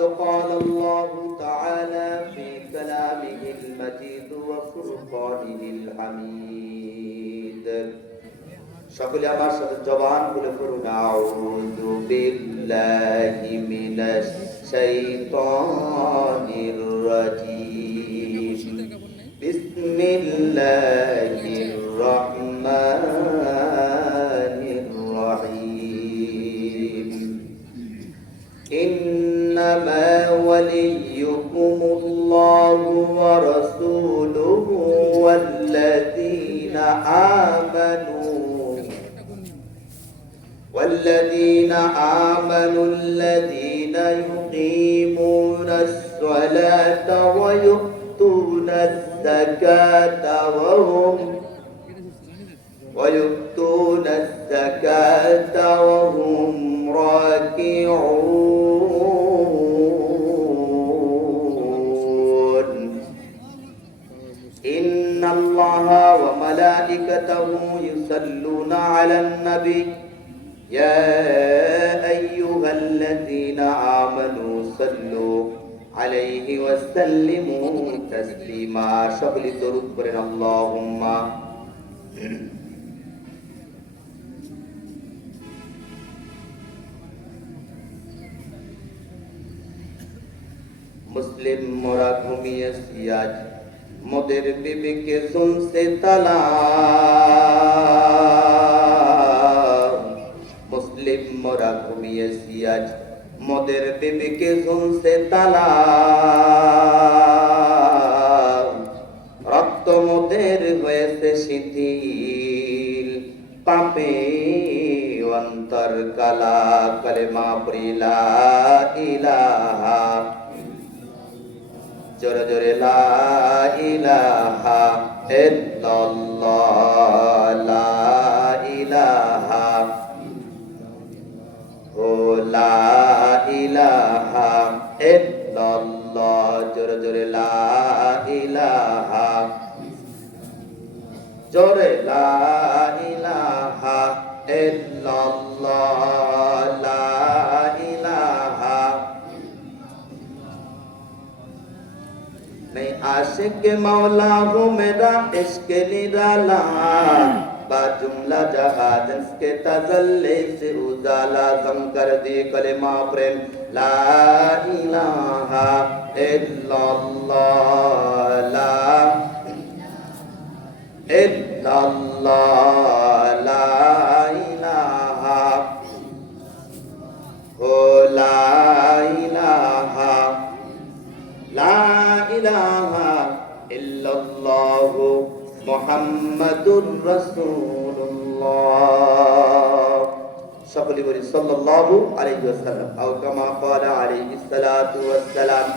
فقد قال الله تعالى في كلامه المجيد وفرقانه الحميد সকলে আমার সাথে জবান খুলে পড়ুন আউযু বিল্লাহি মিনাশ শাইতানির রাজীম বিসমিল্লাহির রাহমানির রাহিম ইন্নামা ওয়ালিয়্যুকুমুল্লাহু ওয়া রাসূলুহু ওয়াল্লাযীনা আমানু الذين يقيمون الصلاة ويؤتون الزكاة وهم راكعون إن الله وملائكته يصلون على النبي يا أيها الذين آمنوا صلوا عليه وسلموا تسليما সকলে দরুদ পড়েন আল্লাহুম্মা মুসলিম মোরা ঘুমিয়েছি আজ মোদের বিবিকে শুনছে তালা মুসলিম মোরা ঘুমিয়েছি আজ মোদের বিবিকে শুনছে তালা রক্ত মোদের হয়েছে শিথিল পাপে অন্তর কালা কলেমা প্রিলা ইলাহা জোরে জোরে লা ইলাহা ইল্লাল্লাহ লা ইলাহা লা ইলাহা ইল্লাল্লাহ জোরে জোরে লা ইলাহা জোরে লা ইলাহা ইল্লাল্লাহ লা ইলাহা मैं आशिक मौला हूँ मेरा इश्क निराला जुमला जहां के तजल्ले से उजाला दम कर दे कलेमा प्रेम ला इलाहा इल्लल्लाह ला इल्लल्लाह ला इलाहा हो ला इलाहा इल्लल्लाह মুহাম্মাদুর রাসূলুল্লাহ সকলে বলি সাল্লাল্লাহু আলাইহি ওয়াসাল্লাম আও কামা ক্বালা আলাইহিস সালাতু ওয়াসসালাম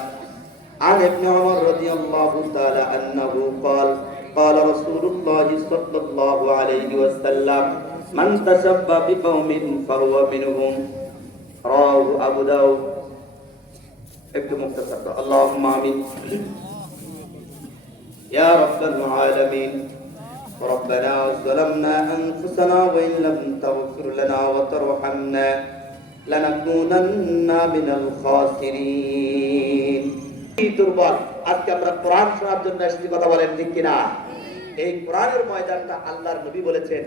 عن ابن عمر رضي الله تعالى عنه قال قال رسول الله صلى الله عليه وسلم من تشبه بقوم فهو منهم رواه ابو داود একটু মুক্তাসার اللهم آمين يا رب العالمين ربنا ظلمنا أنفسنا وإن لم تغفر لنا وترحمنا لنكونن من الخاسرين দুর্বল আজকে আমরা কোরআন শোনার জন্য এসেছি কথা বলেন ঠিক কিনা এই কোরআনের ময়দানটা আল্লাহর নবী বলেছেন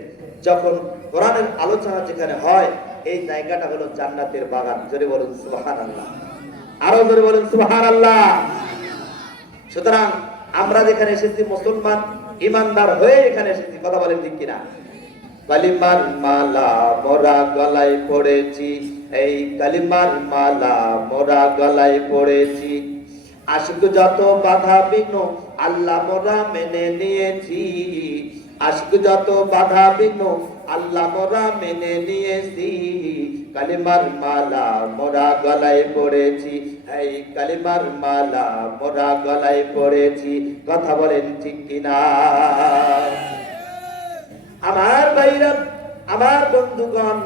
যখন কোরআনের আলোচনা যেখানে হয় এই জায়গাটা হলো জান্নাতের বাগান জোরে বলুন সুবহানাল্লাহ আরো জোরে বলুন সুবহানাল্লাহ সুতরাং আমরা যেখানে এসেছি মুসলমান ইমানদার হয়ে এখানে এসেছি কথা বলেন ঠিক কিনা কালিমার মালা মোরা গলায় পড়েছি এই কালিমার মালা মোরা গলায় পড়েছি আশিক যত বাধা বিঘ্ন আল্লাহ মোরা মেনে নিয়েছি আশিক যত বাধা বিঘ্ন আল্লাহ মোরা মেনে নিয়েছি কালিমার মালা মোরা গলায় পড়েছি এই কালিমার মালা মোরা গলায় পড়েছি কথা বলেন ঠিক কিনা আমার ভাইরা আমার বন্ধুগণ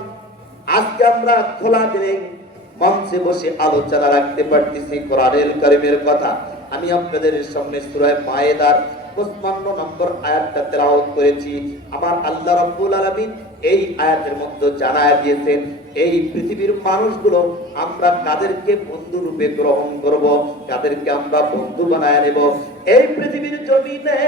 আজকে আমরা খোলা দিলে মঞ্চে বসে আলোচনা রাখতে পারতেছি কোরআনুল কারীমের কথা আমি আপনাদের সামনে সূরা মায়েদার 55 নম্বর আয়াতটা তেলাওয়াত করেছি আমার আল্লাহ রাব্বুল আলামিন এই আয়াতের মধ্যে জানায় দিয়েছেন এই পৃথিবীর মানুষগুলো আমরা কাদেরকে বন্ধু রূপে গ্রহণ করব, কাদেরকে আমরা বন্ধু বানায় নেব। এই পৃথিবীর জমিনে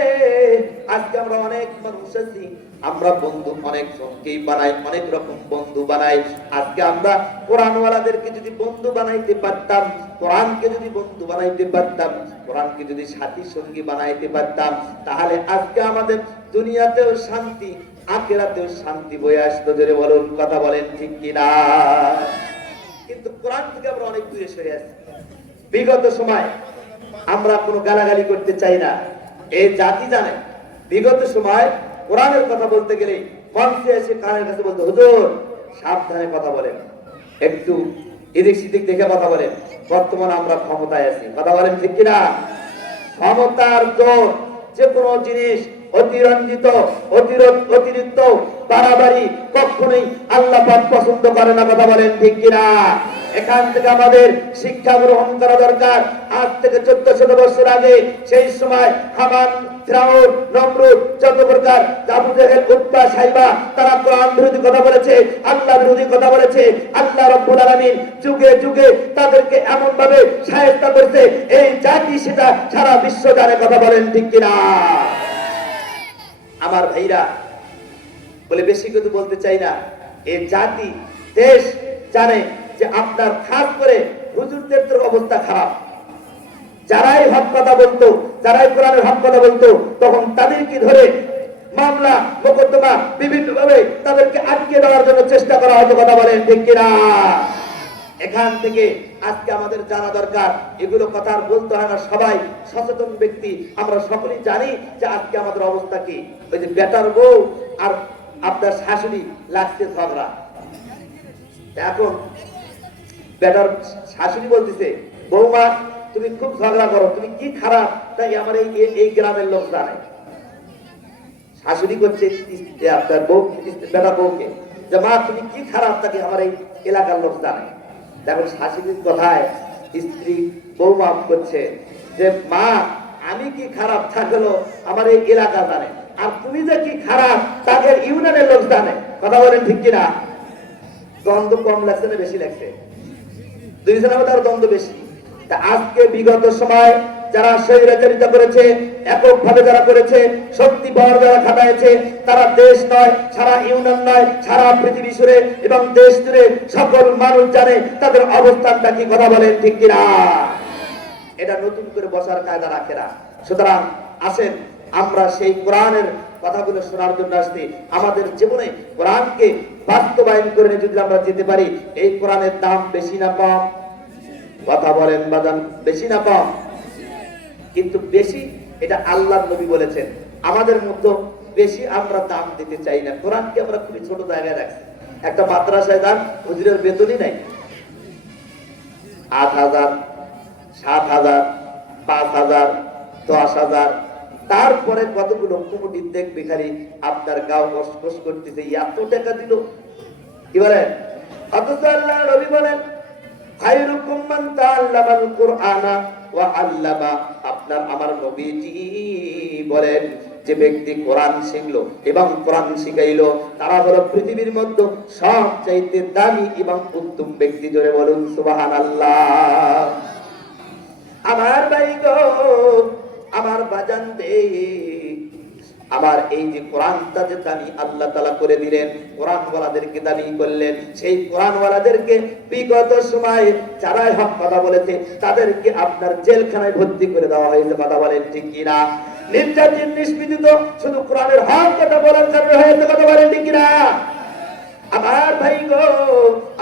আজকে আমরা অনেক মানুষ আছি, আমরা বন্ধু অনেক জনকেই বানাই, অনেক রকম বন্ধু বানাই। আজকে আমরা কোরআনওয়ালাদেরকে যদি বন্ধু বানাইতে পারতাম, কোরআনকে যদি বন্ধু বানাইতে পারতাম, কোরআনকে যদি সাথী সঙ্গী বানাইতে পারতাম, তাহলে আজকে আমাদের দুনিয়াতেও শান্তি, আখিরাতেও শান্তি বয়ে আসতো। জোরে বলুন, কথা বলেন ঠিক কিনা? কিন্তু কোরআন থেকে আমরা অনেক দূরে সরে আছি। বিগত সময় আমরা কোনো গালাগালি করতে চাই না, এই জাতি জানে। বিগত সময় কোরআনের কথা বলতে গেলে মঞ্চে এসে কানের কাছে বলতে, হুজুর সাবধানে কথা বলেন, একটু এদিক সেদিক দেখে কথা বলেন। বর্তমানে আমরা ক্ষমতায় আছি, কথা বলেন ঠিক কিনা? ক্ষমতার জোর যে কোনো জিনিস অতিরঞ্জিত, অতিরিক্ত বাড়াবাড়ি কখনোই আল্লাহ পাক পছন্দ করে না, কথা বলেন ঠিক কিনা? এখান থেকে আমাদের শিক্ষা গ্রহণ করা দরকার। আজ থেকে 1400 বছর আগে সেই সময় হামান, ফিরাউন, নমরুদ, যত প্রকার আবু জেহেল, উতবা, সাইবা, তারা কোরআন বিরোধী কথা বলেছে, আল্লাহ বিরোধী কথা বলেছে। আল্লাহ রাব্বুল আলামিন যুগে যুগে তাদেরকে এমন ভাবে শায়েস্তা করেছে, এই জাতি সেটা সারা বিশ্ব জানে, কথা বলেন ঠিক কিনা? আমার ভাইরা বলে বেশি কিছু বলতে চাই না, এই জাতি দেশ জানে যে আপনার খাস করে হুজুরদের অবস্থা খারাপ। যারাই হক কথা বলতো, যারাই কোরআনের হক কথা বলতো, তখন তাদেরকে ধরে মামলা মোকদ্দমা বিভিন্ন ভাবে তাদেরকে আটকে দেওয়ার জন্য চেষ্টা করা হতো, কথা বলেন ঠিক কিনা? এখান থেকে আজকে আমাদের জানা দরকার, এগুলো কথা আর বলতে হয় না। সবাই সচেতন ব্যক্তি, আমরা সকলেই জানি যে আজকে আমাদের অবস্থা কি। ওই যে বেটার বউ আর আপনার শাশুড়ি লাগছে ঝগড়া। এখন বেটার শাশুড়ি বলতেছে, বৌমা তুমি খুব ঝগড়া করো, তুমি কি খারাপ তাই আমার এই গ্রামের লোক জানে। শাশুড়ি করছে আপনার বউ, বেটা বউকে, যে মা তুমি কি খারাপ তাকে আমার এই এলাকার লোক জানে। দেখুন শাশুড়ির কথায় স্ত্রী বৌমা করছে যে মা আমি কি খারাপ থাকলো আমার এই এলাকা জানে, আর তুমি যে কি খারাপ তাকে ইউনিয়নের লোক জানে, কথা বলেন ঠিক কিনা? দ্বন্দ্ব কম লাগছে না বেশি লাগছে? দুইজনের মধ্যে আরো দ্বন্দ্ব বেশি। তা আজকে বিগত সময় যারা স্বৈরাচারিতা করেছে, এককভাবে যারা করেছে, শক্তি পাওয়ার যারা খাটাইছে, তারা দেশ নয়, সারা ইউনিয়ন নয়, সারা পৃথিবী জুড়ে এবং দেশ জুড়ে সকল মানুষ জানে তাদের অবস্থানটা কি, কথা বলেন ঠিক কিনা? এটা নতুন করে বসার কায়দা রাখে না। সুতরাং আসেন আমরা সেই কোরআনের কথাগুলো শোনার জন্য আসছি। আমাদের জীবনে কোরআনকে বাস্তবায়ন করে যদি আমরা যেতে পারি, এই কোরআনের দাম বেশি না কম? কথা বলেন বাজান, বেশি না কম? কিন্তু বেশি এটা আল্লাহর নবী বলেছেন। আমাদের মধ্যে বেশি আমরা দাম দিতে চাই না। কোরআনকে আমরা খুবই ছোট জায়গায় রাখছি। একটা মাদ্রাসায় যান, হুজুরের বেতনই নাই, ৮,০০০, ৭,০০০, ৫,০০০, ১০,০০০, তারপরে কতগুলো কুমুটির দেখবে খালি আপনার গাও কস করতেছে, এত টাকা দিল, কি বলেন? অথচ আল্লাহ নবী বলেন খায়রুকুম মান তাআল্লামাল কুরআনা ওয়া আল্লামা। আপনার আমার নবীজি বলেন যে ব্যক্তি কোরআন শিখলো এবং কোরআন শিখাইলো, তারা হলো পৃথিবীর মধ্যে সবচাইতে দামি এবং উত্তম ব্যক্তি। জোরে বলুন সুবহানাল্লাহ। আমার ভাই গো, আমার বাজান দে, আমার এই যে কোরআনটা যে দামি আল্লাহ তাআলা করে দিলেন, কোরআনওয়ালাদেরকে দামি করলেন, সেই কোরআনওয়ালাদেরকে বিগত সময়ে যারা হক কথা বলেছে তাদেরকে আপনার জেলখানায় ভর্তি করে দেওয়া হয়েছে, কথা বলেন ঠিক কিনা? নির্যাতন নিষ্পীড়িত শুধু কোরআনের হক কথা বলার কারণে হয়েছে, কথা বলেন ঠিক কিনা? আমার ভাই গো,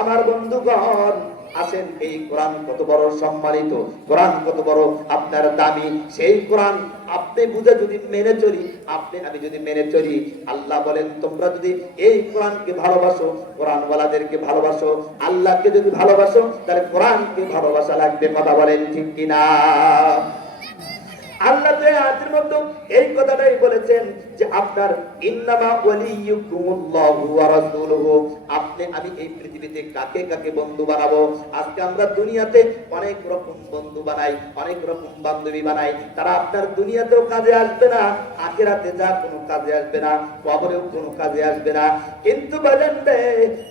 আমার বন্ধুগণ, আসেন এই কোরআন কত বড় সম্মানিত, কোরআন কত বড় আপনার দামি। সেই কোরআন আপনি বুঝে যদি মেনে চলি, আপনি আমি যদি মেনে চলি, আল্লাহ বলেন তোমরা যদি এই কোরআনকে ভালোবাসো, কোরআনওয়ালাদেরকে ভালোবাসো, আল্লাহকে যদি ভালোবাসো, তাহলে কোরআনকে ভালোবাসা লাগবে, কথা বলেন ঠিক কিনা? আল্লাহ তো আয়াতের মধ্যে এই কথাটাই বলেছেন যে আপনার ইন্নামা ওয়ালিয়ুকুমুল্লাহু ওয়া রাসূলুহু, আপনি আমি এই পৃথিবীতে কাকে কাকে বন্ধু বানাবো। আজকে আমরা দুনিয়াতে অনেক রকম বন্ধু বানাই, অনেক রকম বান্ধবী বানাই, তারা আপনার দুনিয়াতেও কাজে আসবে না, আখিরাতে যা কোনো কাজে আসবে না, কবরেও কোনো কাজে আসবে না। কিন্তু বলেন রে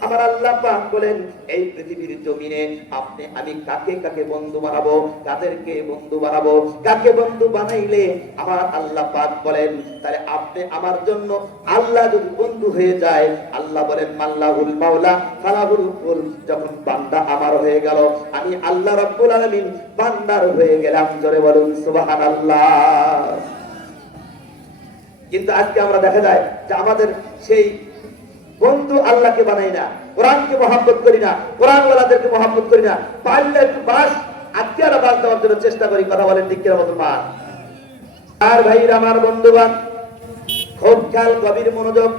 আমার আল্লাহ পাক বলেন এই পৃথিবীর জমিনে আপনি আমি কাকে কাকে বন্ধু বানাবো, কাদেরকে বন্ধু বানাবো, কাকে বন্ধু বানাইলে আমার আল্লাহ পাক বলেন তাহলে আপনি আমার জন্য আল্লাহ যদি বন্ধু হয়ে যায়, আল্লাহ বলেন মাল্লাহুল মাওলা ফালাহুল কুল, যখন বান্দা আমার হয়ে গেল আমি আল্লাহ রাব্বুল আলামিন বান্দার হয়ে গেলাম। জোরে বলুন সুবহানাল্লাহ। কিন্তু আজকে আমরা দেখা যায় যে আমাদের সেই বন্ধু আল্লাহকে বানাই না, কোরআনকে মহব্বত করি না, কোরআনওয়ালাদেরকে মহব্বত করি না, পারলে একটু বাস আত্মীয়রা বাস দেওয়ার জন্য চেষ্টা করি। কথা বলেন ঠিক কিনা মুসলমান? আর ভাইরা আমার বন্ধুবান খুব খেয়াল, গভীর মনোযোগ।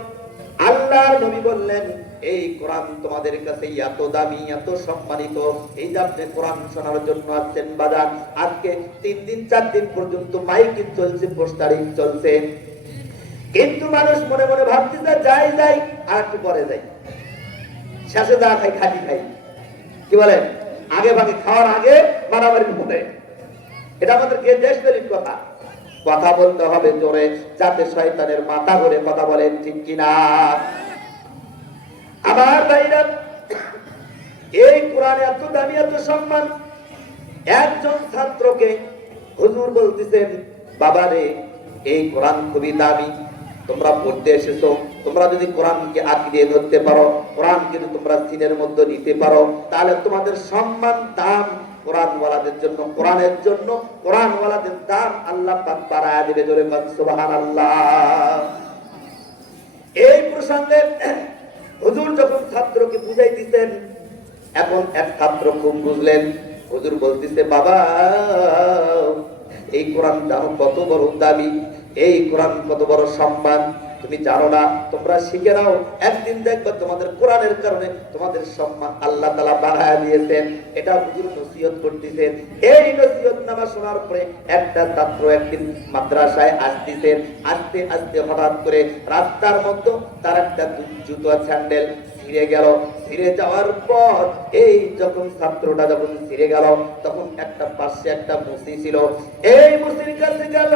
আল্লাহর নবী বললেন এই কোরআন তোমাদের কাছে এত দামি, এত সম্মানিত, এই যে আপনি কোরআন শোনার জন্য আসছেন বাজার, আজকে 3 দিন 4 দিন পর্যন্ত মাইকিং চলছে, পোস্টারিং চলছে, কিন্তু মানুষ মনে মনে ভাবতেছে যাই যাই আর একটু পরে যাই, শেষে যা খাই খালি খাই। কি বলেন? আগে ভাগে খাওয়ার আগে মারামারির মধ্যে। এটা আমাদের দেশপ্রেমিক কথা। কথা বলতে হবে জোরে, যাতে শয়তানের মাথা ঘুরে। কথা বলেন ঠিক কিনা? আমার ভাইরা, এই কোরআনে এত দামি, এত সম্মান। একজন ছাত্রকে হুজুর বলতেছেন বাবা রে এই কোরআন খুবই দামি, তোমরা পড়তে এসেছো, তোমরা যদি কোরআনকে আঁকড়িয়ে ধরতে পারো, কোরআনকে যদি তোমরা সিনের মধ্যে নিতে পারো, তাহলে তোমাদের সম্মান দাম কোরআনওয়ালাদের জন্য, কোরআনের জন্য কোরআনওয়ালাদের দাম আল্লাহ পাক বাড়ায় দিবে। জোরে বলেন সুবহানাল্লাহ। এই প্রসঙ্গে হুজুর যখন ছাত্রকে বুঝাইতেছেন, এখন এক ছাত্র খুব বুঝলেন। হুজুর বলতেছে বাবা এই কোরআন জানো কত বড় দামি, এই কোরআন কত বড় সম্মান, তুমি জানো না? তোমরা শিখে নাও, একদিন দেখবে তোমাদের কোরআনের কারণে তোমাদের সম্মান আল্লাহ তাআলা বাড়ায় দিয়েছেন। এটা হুজুর নসিহত করতেছেন। এই নসিহতনামা শোনার পরে একটা ছাত্র একদিন মাদ্রাসায় আসতেছেন, আস্তে আস্তে হঠাৎ করে রাস্তার মধ্যে তার একটা জুতো স্যান্ডেল ছিঁড়ে গেল। ছিঁড়ে যাওয়ার পর এই যখন ছাত্রটা যখন ছিঁড়ে গেল, তখন একটা পাশে একটা মুসি ছিল, এই মুসির কাছে গেল।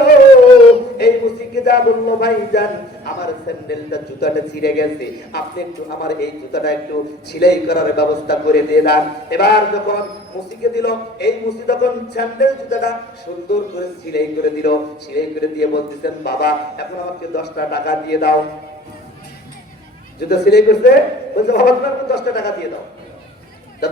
এই মুসিকে যা বললো ভাইজান আমার স্যান্ডেলটা জুতাটা ছিঁড়ে গেছে, আপনি একটু আমার এই জুতাটা একটু সেলাই করার ব্যবস্থা করে দিয়ে দেন। এবার যখন মুসিকে দিল, এই মুসি তখন স্যান্ডেল জুতাটা সুন্দর করে সেলাই করে দিল। সেলাই করে দিয়ে বলতেছেন বাবা এখন আমাকে 10টা টাকা দিয়ে দাও। জুতা সেলাই করছে, বলছে বাবা তুমি 10টা টাকা দিয়ে দাও।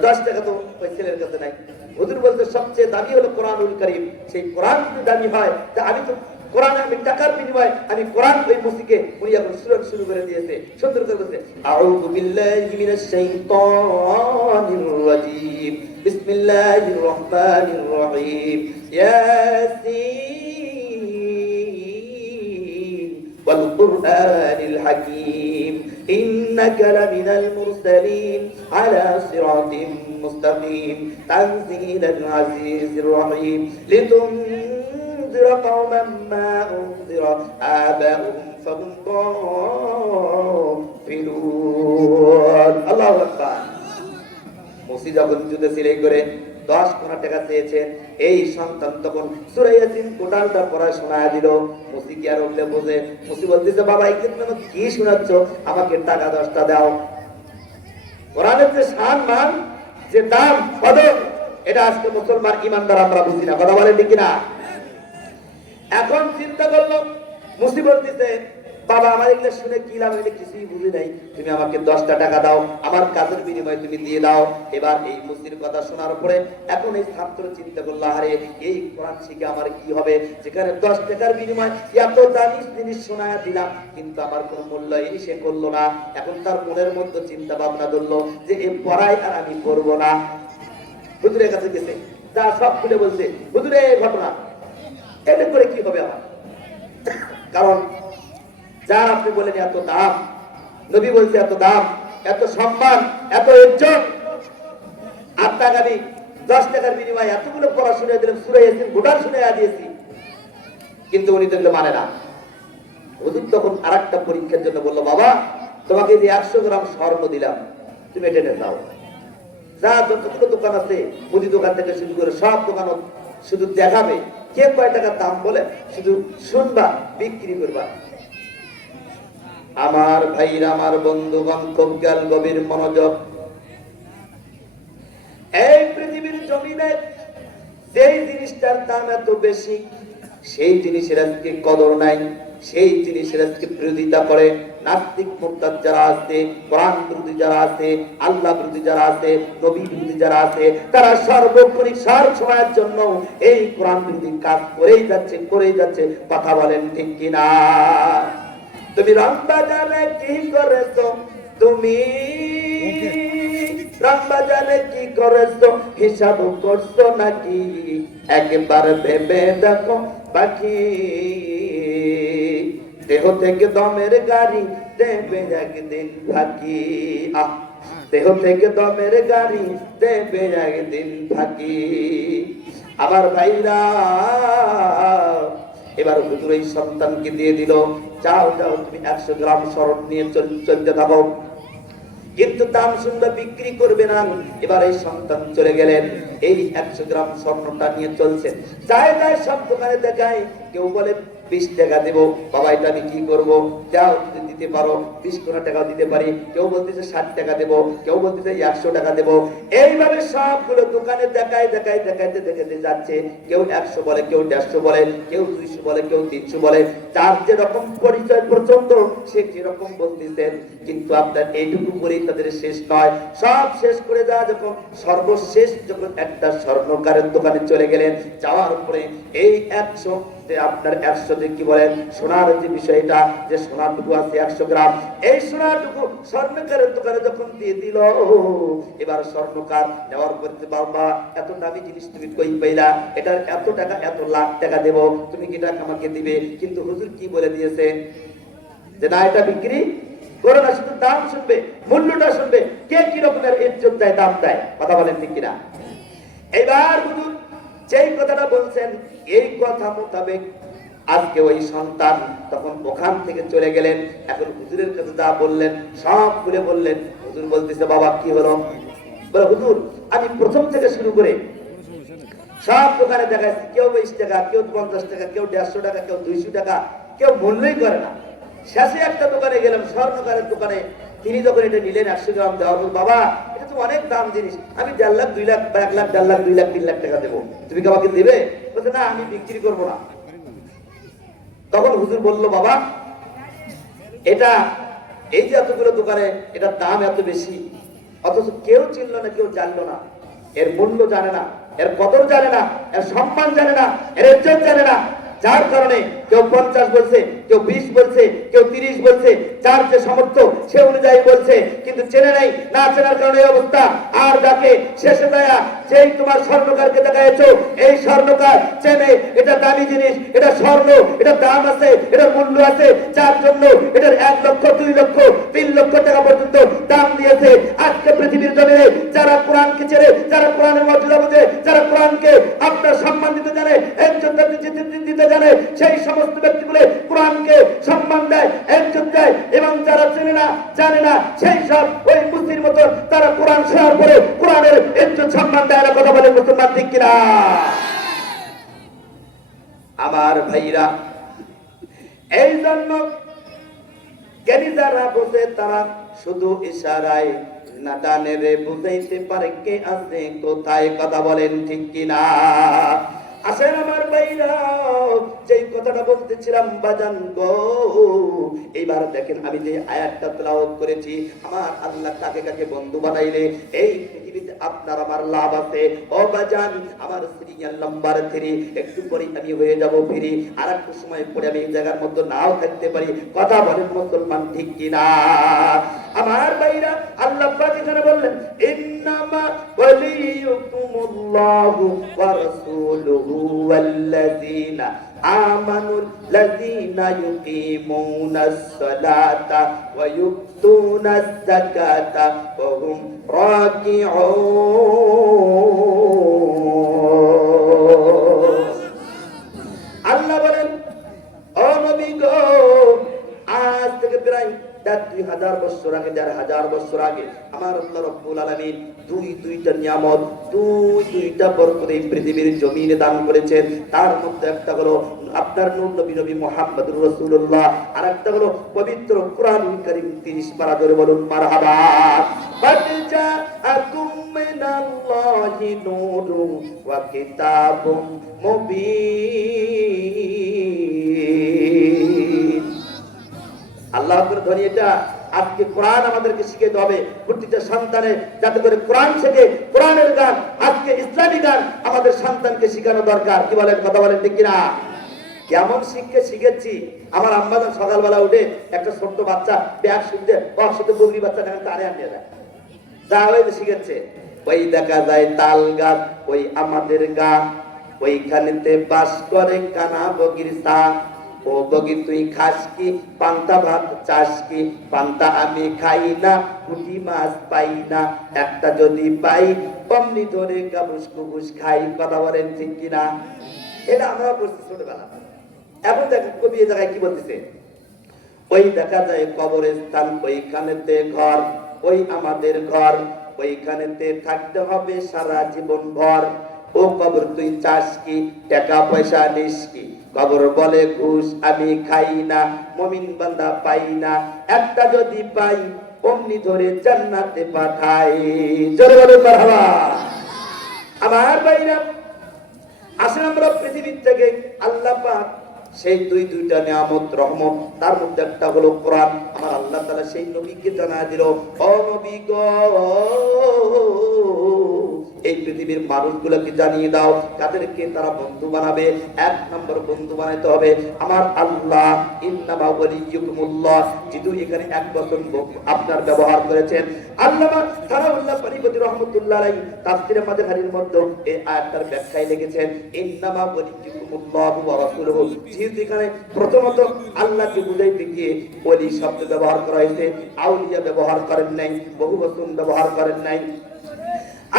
10 টাকা তো ওই ছেলের কাছে নাই। হুজুর বলতে সবচেয়ে দামি হলো কোরআনুল কারীম। সেই কোরআন যদি দামি হয় তা আমি তো কোরআনে আমি টাকার বিনিময়ে আমি কোরআন ওই মুসিকে উনি এখন শুরু করে দিয়েছে, সুন্দর করে বলছে আউযু বিল্লাহি মিনাশ শাইতানির রাজীম বিসমিল্লাহির রহমানির রহিম ইয়াসিন ওয়াল কুরআনিল হাকীম ইন্নাকা লামিনাল মুরসালিন আলা সিরাতিম মুস্তাকিম তানজিলাল আজিজির রহিম লিতুনজিরা কওমান মা উনজিরা আবাউহুম ফাহুম গাফিলুন। আল্লাহু আকবার। মুসি যখন জুতা সেলাই করে 10 কোটি টাকা চেয়েছেন, এই সন্তান তখন সূরা ইয়াসিন কোরআনটা পড়া শোনায় দিল। মুসি কি আর বললে বোঝে? মুসি বলতেছে বাবা এই কি শোনাচ্ছ, আমাকে টাকা 10টা দাও। কোরআনের যে সম্মান, যে দাম, কদর, এটা আজকে মুসলমান ইমানদার আমরা বুঝি না। কথা বলেন ঠিক কিনা? এখন চিন্তা করলো, মুসি বলতেছে বাবা আমার এগুলো শুনে কি লাভ, এগুলো কিছুই বুঝি নাই, তুমি আমাকে 10টা টাকা দাও, আমার কাজের বিনিময়ে তুমি দিয়ে দাও। এবার এই মুসির কথা শোনার পরে এখন এই ছাত্র চিন্তা করলো আরে এই কোরআন শিখে আমার কি হবে, যেখানে 10 টাকার বিনিময়ে এত দামি জিনিস শোনায় দিলাম, কিন্তু আমার কোনো মূল্যায়নই সে করলো না। এখন তার মনের মধ্যে চিন্তা ভাবনা ধরলো যে এই পড়াই আর আমি পড়বো না। হুজুরের কাছে গেছে, যা সব খুলে বলছে হুজুরে এই ঘটনা, এতে করে কি হবে আমার? কারণ যার আপনি বলেন এত দাম, নবী বলছে এত দাম, এত সম্মান, এত ইজ্জত, আপনাকে আমি 10 টাকার বিনিময়ে এতগুলো পড়া শুনে দিলাম, সূরা ইয়াসিন গোটা শুনে দিয়েছি, কিন্তু উনি তো এগুলো মানে না। হুজুর তখন আরেকটা পরীক্ষার জন্য বললো, বাবা তোমাকে যে 100 গ্রাম স্বর্ণ দিলাম, তুমি এটা নিয়ে যাও, যা যতগুলো দোকান আছে মুদি দোকান থেকে শুরু করে সব দোকান শুধু দেখাবে, কে কয় টাকার দাম বলে শুধু শুনবা, বিক্রি করবা। আমার ভাইরা, আমার বন্ধুগণ, খুব খেয়াল, গভীর মনোযোগ। এই পৃথিবীর জমিনে যেই জিনিসটার দাম এত বেশি, সেই জিনিসের আজকে কদর নাই, সেই জিনিসের আজকে বিরোধিতা করে নাস্তিক মুরতাদ যারা আছে, কোরআন বিরোধী যারা আছে, আল্লাহ বিরোধী যারা আছে, নবী বিরোধী যারা আছে, তারা সর্বক্ষণিক সব সময়ের জন্য এই কোরআন বিরোধী কাজ করেই যাচ্ছে। কথা বলেন ঠিক কিনা? তুমি রামবাজারে কি করেছো, তুমি রামবাজারে কি করেছো, হিসাব করছো নাকি? একবার ভেবে দেখো বাকি, দেহ থেকে দমের গাড়ি দেবে একদিন ফাঁকি। দেহ থেকে দমের গাড়ি দেবে একদিন ফাঁকি। আমার ভাইরা, এবার হুজুর এই সন্তানকে দিয়ে দিল, যাও যাও তুমি 100 গ্রাম স্বর্ণ নিয়ে চলতে থাকো, কিন্তু দাম শুনলে বিক্রি করবে না। এবার এই সন্তান চলে গেলেন, এই 100 গ্রাম স্বর্ণটা নিয়ে চলছে, যায় সব দোকানে দেখায়, কেউ বলে 20 টাকা দেবো, বাবা এটা আমি কি করবো, যাও যদি দিতে পারো 20 টাকা দিতে পারি। কেউ বলতেছে 60 টাকা দেবো, কেউ বলতেছে 100 টাকা দেবো। এইভাবে সবগুলো দোকানে দেখাইতে যাচ্ছে। কেউ 100 বলে, কেউ 150 বলে, কেউ 200 বলে, কেউ 300 বলে। তার যেরকম পরিচয় পছন্দ সে যেরকম বলতেছেন, কিন্তু আপনার এইটুকু করেই তাদের শেষ নয়। সব শেষ করে দেওয়া যখন সর্বশেষ যখন একটা স্বর্ণকারের দোকানে চলে গেলেন, যাওয়ার পরে এই 100 যে আপনার 100 যে কি বলেন সোনার যে বিষয়টা, যে সোনাটুকু আছে 100 গ্রাম, এই সোনাটুকু স্বর্ণকারের দোকানে যখন দিয়ে দিল, এবার স্বর্ণকার নেওয়ার পরে, বাবা এত দামি জিনিস তুমি কই পাইলা, এটার এত টাকা, এত লাখ টাকা দেব, তুমি কি টাকা আমাকে দিবে? কিন্তু হুজুর কি বলে দিয়েছে যে না, এটা বিক্রি করো না, শুধু দাম শুনবে, মূল্যটা শুনবে, কে কি রকমের ইজ্জত দেয়, দাম দেয়। কথা বলেন ঠিক কিনা? এবার হুজুর যেই কথাটা বলছেন, এই কথা মোতাবেক আজকে ওই সন্তান তখন ওখান থেকে চলে গেলেন। এখন হুজুরের কাছে যা বললেন সব খুলে বললেন। হুজুর বলতেছে, বাবা কি হলো? বলে, হুজুর আমি প্রথম থেকে শুরু করে সব দোকানে দেখাচ্ছি, কেউ 20 টাকা, কেউ 50 টাকা, কেউ 150 টাকা, কেউ 200 টাকা, কেউ মূল্যই করে না। শেষে একটা দোকানে গেলাম, স্বর্ণকারের দোকানে। তিনি যখন এটা নিলেন 100 গ্রাম দেওয়ার পর, বাবা এটা তো অনেক দাম জিনিস, আমি 1.5 লাখ 2 লাখ 1 লাখ 1.5 লাখ 2 লাখ 3 লাখ টাকা দেবো, তুমি কি আমাকে দেবে? বলছে, না আমি বিক্রি করবো না। তখন হুজুর বললো, বাবা এটা এই যে এতগুলো দোকানে এটার দাম এত বেশি, অথচ কেউ চিনলো না, কেউ জানলো না, এর মূল্য জানে না, এর কদর জানে না, এর সম্মান জানে না, এর ইজ্জত জানে না। যার কারণে কেউ 50 বলছে, কেউ 20 বলছে, কেউ 30 বলছে, যার যে সামর্থ্য সে অনুযায়ী বলছে, কিন্তু চেনে নাই, না চেনার কারণে এই অবস্থা। আর যাকে শেষে দেয়া, যেই তোমার স্বর্ণকারকে দেখাইছো, এই স্বর্ণকার চেনে এটা দামি জিনিস, এটা স্বর্ণ, এটা দাম আছে, এটা মূল্য আছে, যার জন্য এটার 1 লক্ষ 2 লক্ষ 3 লক্ষ টাকা পর্যন্ত দাম দিয়েছে। আজকে পৃথিবীর জমিনে যারা কোরআনকে চেনে, যারা কোরআনের মর্যাদা বোঝে, যারা কোরআনকে আপনার সম্মান দিতে জানে, ইজ্জত দিতে জানে, সেই সমস্ত ব্যক্তিগুলো কোরআনকে সম্মান দেয়, ইজ্জত দেয়। এবং যারা চেনে না, জানে না, সেই সব ওই মুসলিম মতো তারা কোরআন শোনার পরে কোরআনের ইজ্জত সম্মান দেয় না। কথা বলে মুসলমান ঠিক কিনা? আমার ভাইরা, এই জন্য জ্ঞানী যারা বোঝে তারা শুধু ইশারায় না টানে রে বুঝাইতে পারে কে আছে কোথায়। কথা বলেন ঠিক কিনা? আসেন আমার ভাইরা, যেই কথাটা বলতেছিলাম বাজান গো, এইবার দেখেন আমি যে আয়াতটা তেলাওয়াত করেছি, আমার আল্লাহ কাকে কাকে বন্ধু বানাইলে এই পৃথিবীতে আপনার আমার লাভ আছে। ও বাজান, আমার সিরিয়াল নাম্বার 3, একটু পরে আমি হয়ে যাব ফ্রি, আর একটু সময় পরে আমি এই জায়গার মধ্যে নাও থাকতে পারি। কথা বলেন মুসলমান ঠিক কিনা? আমার ভাইরা, আল্লাহ পাক এখানে বললেন, ইন্নামা ওয়ালিয়ুকুমুল্লাহু ওয়া রাসূলুহু ওয়াল্লাযীনা আমানুল্লাযীনা ইউকিমুনাস সালাতা ওয়া ইউতুনাজ যাকাতা ওয়া হুম রাকিউন। আল্লাহ বলেন, বছর আগে, 1500 বছর আগে আমার আল্লাহ রাব্বুল আলামিন দুইটা নিয়ামত, দুইটা বরকত এই পৃথিবীর জমিনে দান করেছেন। তার মধ্যে একটা হলো আপনার নূর নবী মুহাম্মদুর রাসূলুল্লাহ, আর একটা হলো পবিত্র কোরআনুল কারীম। 30 পারা ধরে বলুন মারহাবা। ফাতজাআকুম মিনাল্লাহি নূরুন ওয়া কিতাবুম মুবিন। আল্লাহ আকবার ধ্বনি এটা। আজকে কোরআন আমাদেরকে শিখাতে হবে, প্রতিটা সন্তানে যাতে করে কোরআন শেখে, কোরআনের গান, আজকে ইসলামী গান আমাদের সন্তানকে শেখানো দরকার। কি বলেন, কথা বলেন ঠিক কিনা? কেমন শিখে শিখেছি, আমার আম্মা যখন সকালবেলা উঠে একটা ছোট্ট বাচ্চা ব্যাগ শুনতে, ওর সাথে বগরি বাচ্চা দেখেন তারে আনিয়ে দেয়, যা হয়ে শিখেছে। ওই দেখা যায় তাল গাছ, ওই আমাদের গা, ওইখানেতে বাস করে কানা বগির সা। ও বগি তুই খাস কি, পান্তা ভাত চাস কি? পান্তা আমি খাই না, পুঁটি মাছ পাই না, একটা যদি পাই অমনি ধরে কাবুস কুবুস খাই। কথা বলেন ঠিক কিনা? এটা আমরা করছি ছোটবেলা। এখন দেখেন কবি এই জায়গায় কি বলতেছে, ওই দেখা যায় কবরস্থান, ওইখানেতে ঘর, ওই আমাদের ঘর, ওইখানেতে থাকতে হবে সারা জীবন ভর। ও কবর তুই চাস কি, টাকা পয়সা নিস কি? কবর বলে ঘুষ আমি খাই না, মুমিন বান্দা পাই না, একটা যদি পাই অমনি ধরে জান্নাতে পাঠাই। জোরে বলে মারহাবা। আমার ভাইরা আসেন, আমরা পৃথিবীর থেকে আল্লাহ পাক সেই দুইটা নিয়ামত রহমত, তার মধ্যে একটা হলো কোরআন। আমার আল্লাহ তাআলা সেই নবীকে জানায় দিল, ও নবী গো, এই পৃথিবীর মানুষগুলোকে জানিয়ে দাও তাদেরকে তারা বন্ধু বানাবে। 1 নম্বর বন্ধু বানাইতে হবে আমার আল্লাহ। ইন্নামা ওয়ালিয়ুকুমুল্লাহ, যেহেতু এখানে 1 বছর আপনার ব্যবহার করেছেন আল্লামা সানাউল্লাহ পানিপতি রহমাতুল্লাহ আলাইহি তাফসীরে মাযহারির মধ্যে এই আয়াতটার ব্যাখ্যায় লিখেছেন, ইন্নামা ওয়ালিয়ুকুমুল্লাহু ওয়া রাসূলুহু। যেহেতু এখানে প্রথমত আল্লাহকে বুঝাইতে গিয়ে ওলি শব্দ ব্যবহার করা হয়েছে, আউলিয়া ব্যবহার করেন নাই, বহু বচন ব্যবহার করেন নাই।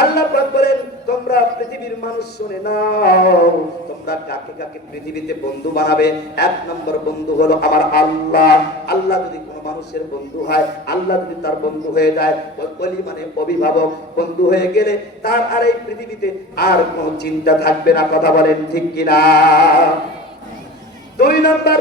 আল্লাহ পাক বলেন, তোমরা পৃথিবীর মানুষ শুনে নাও, তোমরা কাকে কাকে পৃথিবীতে বন্ধু বানাবে। 1 নম্বর বন্ধু হলো আমার আল্লাহ। আল্লাহ যদি কোনো মানুষের বন্ধু হয়, আল্লাহ যদি তার বন্ধু হয়ে যায়, ওলি মানে অভিভাবক, বন্ধু হয়ে গেলে তার আর এই পৃথিবীতে আর কোনো চিন্তা থাকবে না। কথা বলেন ঠিক কিনা? 2 নম্বর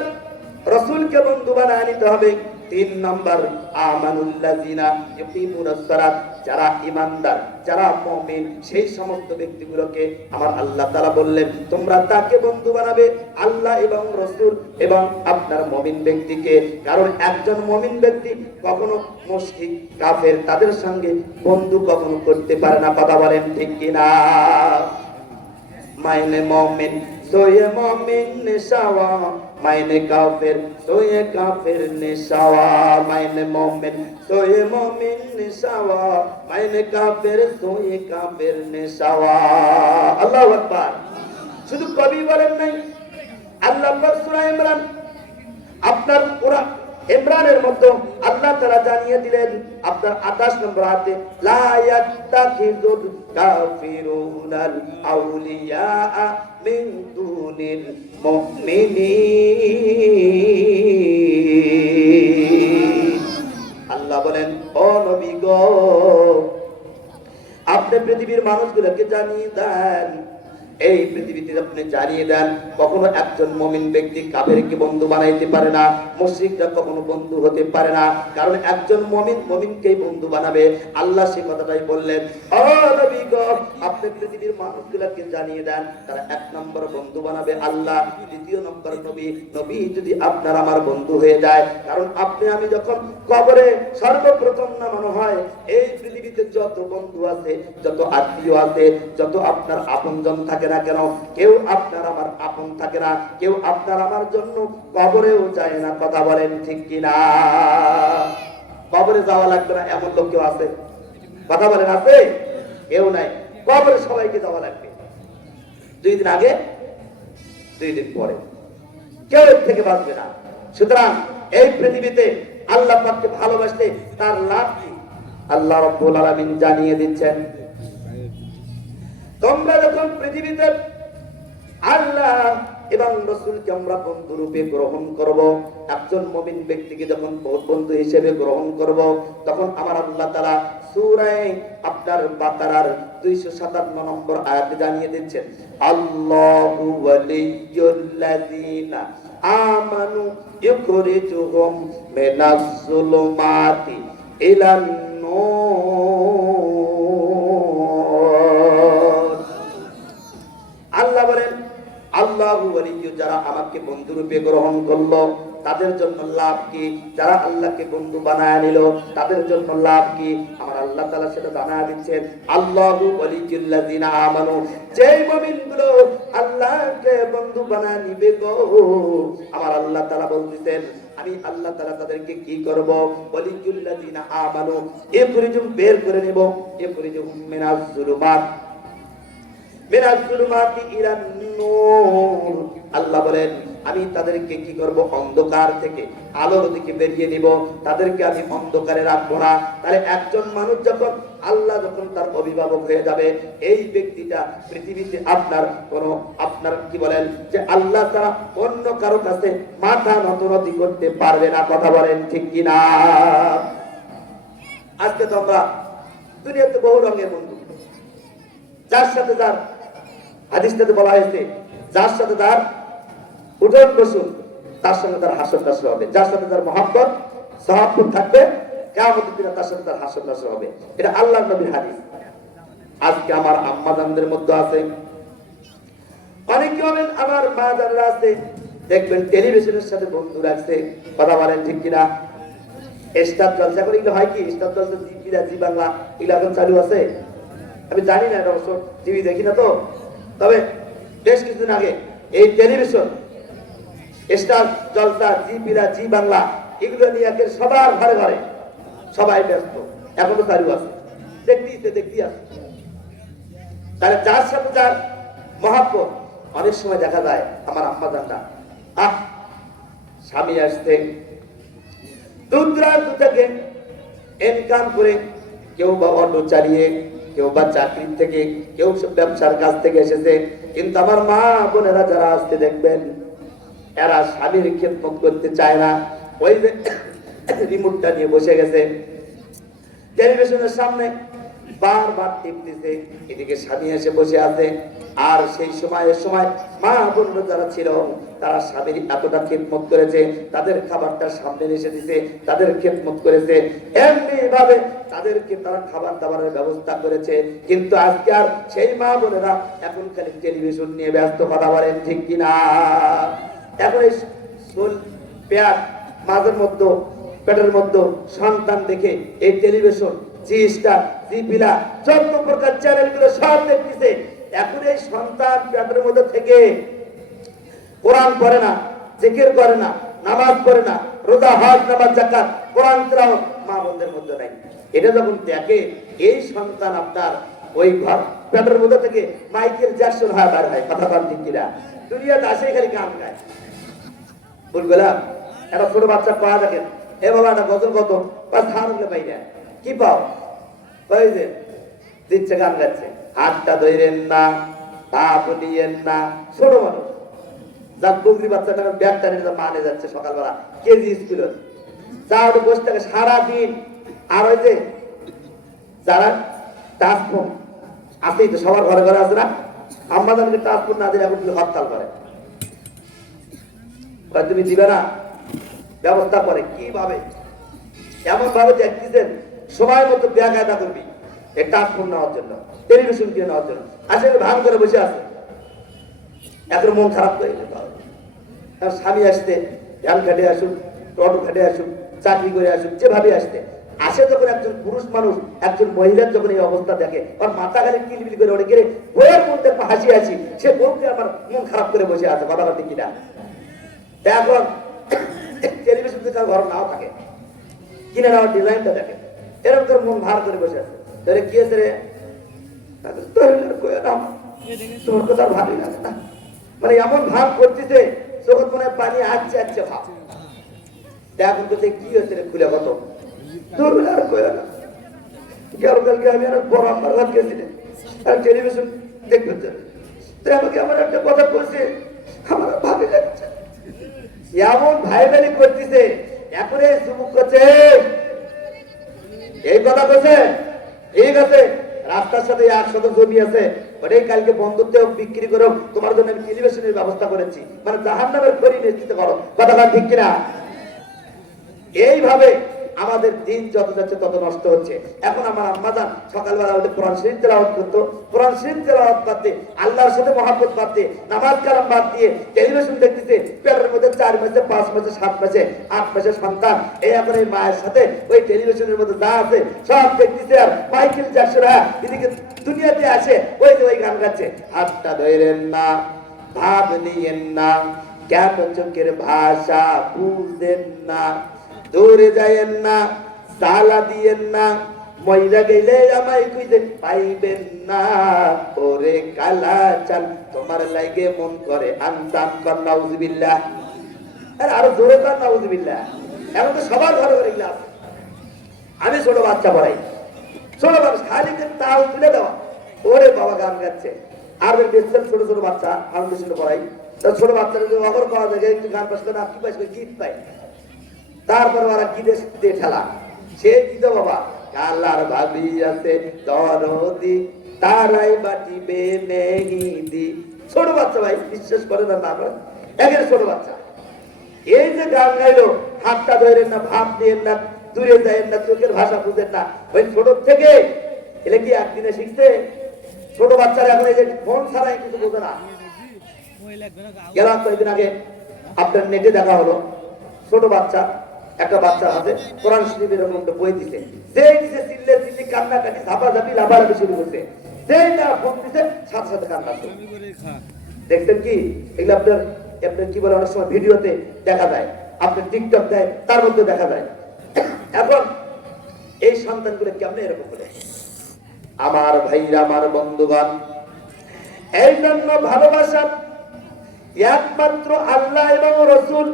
রাসূলকে বন্ধু বানায় নিতে হবে। 3 নম্বর আমানুল্লাযিনা ইউকিমুনাস সালাত, যারা ঈমানদার, যারা মুমিন, সেই সমস্ত ব্যক্তিগুলোকে আমার আল্লাহ তাআলা বললেন তোমরা তাকে বন্ধু বানাবে, আল্লাহ এবং রাসূল এবং আপনার মুমিন ব্যক্তিকে। কারণ একজন মুমিন ব্যক্তি কখনো মুশরিক কাফের তাদের সঙ্গে বন্ধু কখনো করতে পারে না। কথা বলেন ঠিক কিনা? মাইনে মুমিন সোয়ে মুমিন নেশাওয়া, মাইনে কাফের সোয়ে কাফের নেশাওয়া। মাইনে মুমিন সোয়ে মুমিন নেশাওয়া, মাইনে কাফের সোয়ে কাফের নেশাওয়া। আল্লাহু আকবার। শুধু কবি বলেন নাই, আল্লাহ পাক সূরা ইমরান, আপনার কোরআন ইমরানের মধ্যে আল্লাহ তাআলা জানিয়ে দিলেন আপনার 28 নম্বর আয়াতে, লা ইয়াত্তাখিযুল কাফিরুনাল আউলিয়া মিন দুনিল মুমিনিন। আল্লাহ বলেন, ও নবী গো, আপনি পৃথিবীর মানুষগুলোকে জানিয়ে দেন, এই পৃথিবীতে আপনি জানিয়ে দেন কখনো একজন মুমিন ব্যক্তি কাফেরকে বন্ধু বানাইতে পারে না, মুশরিকরা কখনো বন্ধু হতে পারে না। কারণ একজন মুমিন মুমিনকেই বন্ধু বানাবে। আল্লাহ সেই কথাটাই বললেন, ও নবী গো, আপনি পৃথিবীর মানুষগুলোকে জানিয়ে দেন তারা 1 নম্বর বন্ধু বানাবে আল্লাহ, 2 নম্বর নবী। নবী যদি আপনার আমার বন্ধু হয়ে যায়, কারণ আপনি আমি যখন কবরে সর্বপ্রথম নামানো হয়, এই পৃথিবীতে যত বন্ধু আছে, যত আত্মীয় আছে, যত আপনার আপনজন থাকে না কেন, কেউ আপনার আমার আপন থাকে না, কেউ আপনার আমার জন্য কবরেও যায় না। কথা বলেন ঠিক কিনা? কবরে যাওয়া লাগবে না এমন লোক কেউ আছে? কথা বলেন আছে? কেউ নাই। কবরে সবাইকে যাওয়া লাগবে, 2 দিন আগে 2 দিন পরে, কেউ এর থেকে বাঁচবে না। সুতরাং এই পৃথিবীতে আল্লাহ পাককে ভালোবাসলে তার লাভ কি আল্লাহ রাব্বুল আলামিন জানিয়ে দিচ্ছেন। তোমরা যখন পৃথিবীতে আল্লাহ এবং রাসূলকে আমরা বন্ধু রূপে গ্রহণ করব। একজন মুমিন ব্যক্তিকে যখন বন্ধু হিসেবে গ্রহণ করব, তখন আমার আল্লাহ তাআলা সূরা আপনার বাকারার 257 নম্বর আয়াতে জানিয়ে দিচ্ছেন, আল্লাহু ওয়ালিয়্যুল্লাযীনা আমানু ইউখরিজুহুম মিনাজ যুলুমাতি ইলান নূর। আল্লাহ বলেন, আল্লাহু ওয়ালিয়্যু, যারা আমাকে বন্ধু রূপে গ্রহণ করলো তাদের জন্য লাভ কি? যারা আল্লাহকে বন্ধু বানায় নিল তাদের জন্য লাভ কি? আমার আল্লাহ তাআলা সেটা জানায় দিচ্ছেন, আল্লাহু ওয়ালিয়্যুল্লাযীনা আমানু, যেই মুমিনগুলো আল্লাহকে বন্ধু বানায় নিবে গো, আমার আল্লাহ তাআলা বলতেছেন আমি আল্লাহ তাআলা তাদেরকে কি করব? ওয়ালিয়্যুল্লাযীনা আমানু, ইখরিজুম, বের করে নেব, ইখরিজুম মিনাজ যুলুমাত, মিনাজ যুলুমাতি ইলান নূর। আল্লাহ বলেন আমি তাদেরকে কি করব? অন্ধকার থেকে আলোর দিকে বেরিয়ে নিব, তাদেরকে আমি অন্ধকারে রাখবো না। তাহলে একজন মানুষ যখন আল্লাহ যখন তার অভিভাবক হয়ে যাবে, এই ব্যক্তিটা পৃথিবীতে আপনার কি বলেন যে আল্লাহ তাআলা অন্য কারো কাছে মাথা নত করতে পারবে না। কথা বলেন ঠিক কিনা? আজকে তো আমরা দুনিয়াতে বহু রঙের বন্ধু, যার সাথে যার, হাদিসটাতে বলা হয়েছে, যার সাথে তার উঠন বসুন তার সঙ্গে তার হাসর নাসর হবে, যার সাথে তার মহব্বত সাহাবত থাকবে কিয়ামতের দিনে তার সাথে তার হাসর নাসর হবে। এটা আল্লাহর নবীর হাদিস। আজকে আমার আম্মা জানদের মধ্যে আছে, অনেকে হবেন আমার মা জানরা আছে, দেখবেন টেলিভিশনের সাথে বন্ধু রাখছে। কথা বলেন ঠিক কিনা? স্টার জলসা করে এগুলো হয় কি? স্টার জলসা, জি বাংলা এগুলো এখন চালু আছে। আমি জানি না, এটা অবশ্য টিভি দেখি না তো, তবে বেশ কিছুদিন আগে এই টেলিভিশন স্টার জলসা, জি বাংলা এগুলো নিয়ে সবার ঘরে ঘরে সবাই ব্যস্ত, এখনো চালু আছে, দেখতেই আছে। তাহলে যার সাথে যার মহব্বত, অনেক সময় দেখা যায় আমার আম্মা জানটা স্বামী আসতে দূর দূরান্ত থেকে ইনকাম করে, কেউ বা অটো চালিয়ে, কেউ বা চাকরির থেকে, কেউ ব্যবসার কাছ থেকে এসেছে, কিন্তু আমার মা বোনেরা যারা আসতে দেখবেন এরা স্বামীর খেদমত করতে চায় না। ওই যে রিমোটটা নিয়ে বসে গেছে টেলিভিশনের সামনে, বারবার টিপতেছে, এদিকে স্বামী এসে বসে আছে। আর সেই সময় মা বোনরা যারা ছিল তারা স্বামীর এতটা খেদমত করেছে, তাদের খাবারটা সামনে এসে দিছে, তাদের খেদমত করেছে, এমনি ভাবে তাদেরকে তারা খাবার দাবারের ব্যবস্থা করেছে। কিন্তু আজকে আর সেই মা বোনেরা এখন খালি টেলিভিশন নিয়ে ব্যস্ত। কথা বলেন ঠিক কিনা? এখন এই মাঝের মধ্যে পেটের মধ্যে সন্তান দেখে এই টেলিভিশন, জি স্টার, জি পিলা, যত প্রকার চ্যানেল গুলো সব দেখতেছে। এখন এই সন্তান পেটের মধ্যে থেকে কোরআন পড়ে না, জিকির করে না, নামাজ পড়ে না, রোজা, হজ, নামাজ, যাকাত, কোরআন তেলাওয়াত মা বোনদের মধ্যে নাই। এটা যখন দেখে এই সন্তান আপনার ওই ঘর পেটের মধ্যে থেকে মাইকেল জ্যাকসন হয় বার হয়। কথা বলেন ঠিক কিনা? দুনিয়াতে আসে খালি গান গায়। বলবেলাম একটা ছোট বাচ্চা পাওয়া দেখেন, এ বাবা একটা গজল কত ধারণে পাই না, কি পাও? ওই যে দিচ্ছে, গান গাচ্ছে, হাতটা ধরেন না, পা বলিয়েন না। ছোট মানুষ, যার বকরি বাচ্চাটা ব্যাগটা নিয়ে মানে যাচ্ছে সকালবেলা কেজি স্কুল, যা ওটা বসে থাকে সারাদিন। আর ওই যে যারা টাচফোন আছেই তো, সবার ঘরে ঘরে আছে না, আমাদেরকে টাচফোন না দিলে এখন হরতাল করে, তুমি দিবে না, ব্যবস্থা করে কিভাবে, এমন ভাবে দেখতেছেন সময় মতো বেকায়দা করবি এই টাচফোন নেওয়ার জন্য, টেলিভিশন কিনে নেওয়ার জন্য। আসলে ভাগ করে বসে আছে, এখন মন খারাপ করে যেতে হবে। স্বামী আসতে ভ্যান খাটে আসুক, অটো খাটে আসুক, চাকরি করে আসুক, যেভাবে আসতে আসে, যখন একজন পুরুষ মানুষ একজন মহিলার যখন এই অবস্থা দেখে, ওর মাথা খালি কিলবিল করে ওড়ে গেলে বইয়ের মধ্যে হাসি হাসি, সে বউকে আমার মন খারাপ করে বসে আছে। কথা বলতে কিনা? এখন টেলিভিশন থেকে ঘর নাও থাকে, কিনে নেওয়ার ডিজাইনটা দেখে, এরকম করে মন ভার করে বসে আছে। তাহলে কি আছে রে, তোমার কথা ভালোই লাগে না, মানে এমন ভাব করতেছে চোখের মনে পানি আসছে আসছে ভাব। এখন তো কি হয়েছে রে, খুলে কত আর কয়ে না। কালকে আমি আর বড় আমার গেছিলেন আর টেলিভিশন দেখতে, আমাকে আমার একটা কথা বলছে, আমার ভাবি লাগছে এমন ভাই ভাই করতেছে এখন এই যুবক করছে এই কথা বলছে ঠিক আছে রাস্তার সাথে 100 জমি আছে ওটাই কালকে বন্ধুত্ব বিক্রি করো তোমার জন্য আমি টেলিভিশনের ব্যবস্থা করেছি মানে জাহান্নামের খড়ি নিশ্চিত করো কথা ঠিক কিনা এইভাবে আমাদের দিন যত যাচ্ছে তত নষ্ট হচ্ছে এখন আমার আম্মাজান সকালবেলা উঠে কোরআন শরীফ তেলাওয়াত করতো কোরআন শরীফ তেলাওয়াত বাদ দিয়ে আল্লাহর সাথে মহব্বত বাদ দিয়ে নামাজ কালাম বাদ দিয়ে টেলিভিশন দেখতেছে পেটের মধ্যে 4 মাসে 5 মাসে 7 মাসে 8 মাসের সন্তান এই এখন এই মায়ের সাথে ওই টেলিভিশনের মধ্যে যা আছে সব দেখতেছে আর মাইকেল জ্যাকসনরা এদিকে দুনিয়াতে আসে ওই যে ওই গান গাচ্ছে হাতটা ধরেন না ভাব নিয়েন না কেন চোখের ভাষা বুঝেন না দৌড়ে যায়েন না সালা দিয়েন না ময়রা গেলে আমায় খুঁজে পাইবেন না ওরে কালা চাল তোমার লাগে মন করে আনসান কর নাউজুবিল্লাহ আরো জোরে কর নাউজুবিল্লাহ এখন তো সবার ঘরে ঘরে এগুলো আছে আমি ছোট বাচ্চা পড়াই ছোট মানুষ খালি তাল তুলে দেওয়া ওরে বাবা গান গাচ্ছে আর দেখছেন ছোট ছোট বাচ্চা ফাউন্ডেশন পড়াই ছোট বাচ্চারা যদি অগর পাওয়া যায় একটু গান পাস করে কি পাইছে গীত পায় তারপর ওরা কি দিয়ে ঠেলা সে দিত বাবা কালার ভাবি আছে দরদি তারাই বাটিবে মেহিদি ছোট বাচ্চা ভাই বিশ্বাস করে না আমরা একের ছোট বাচ্চা এই যে গান গাইলো হাতটা ধরেন না ভাব দিয়েন না দূরে যায়েন না চোখের ভাষা বুঝেন না ওই ছোট থেকে এলে কি একদিনে শিখতে ছোট বাচ্চারা এখন এই যে ফোন ছাড়াই কিছু বোঝে না গেলাম কয়েকদিন আগে আপনার নেটে দেখা হলো ছোট বাচ্চা একটা বাচ্চার হাতে কোরআন শরীফের এরকম একটা বই দিছে যেই দিছে চিল্লে চিল্লি কান্নাকাটি ঝাপাঝাপি লাফালাফি শুরু করছে যেই না ফোন দিছে সাথে সাথে কান্না দেখছেন কি এগুলো আপনার আপনার কি বলে অনেক সময় ভিডিওতে দেখা যায় আপনার টিকটক দেয় তার মধ্যে দেখা যায় এখন এই সন্তানগুলো কেমনে এরকম করে আমার ভাইরা আমার বন্ধুগণ এই জন্য ভালোবাসা একমাত্র আল্লাহ এবং রাসূল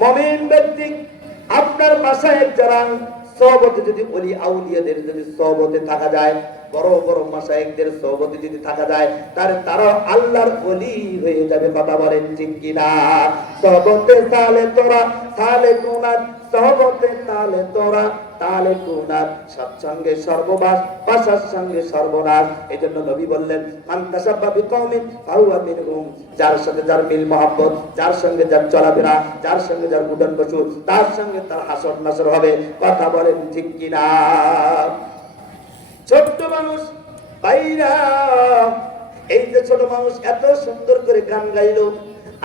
মুমিন ব্যক্তি আপনার মাশায়েখ যারা সহবতে যদি ওলি আউলিয়াদের যদি সহবতে থাকা যায় বড় বড় মাশায়েখদের সহবতে যদি থাকা যায় তারা আল্লাহর ওলি হয়ে যাবে কথা বলেন ঠিক কিনা সহবতে সালে তোরা সালে তুনাত সহবতে তালে তোরা তালে কুনাত সৎসঙ্গে সর্ববাস ভাষার সঙ্গে সর্বনাশ এজন্য নবী বললেন মান তাসাব্বা বিকওমিন ফাহুয়া মিনহুম যার সাথে যার মিল মহব্বত যার সঙ্গে যার চলাফেরা যার সঙ্গে যার উঠন বসু তার সঙ্গে তার হাসর নাসর হবে কথা বলেন ঠিক কিনা ছোট্ট মানুষ ভাইরা এই যে ছোট মানুষ এত সুন্দর করে গান গাইলো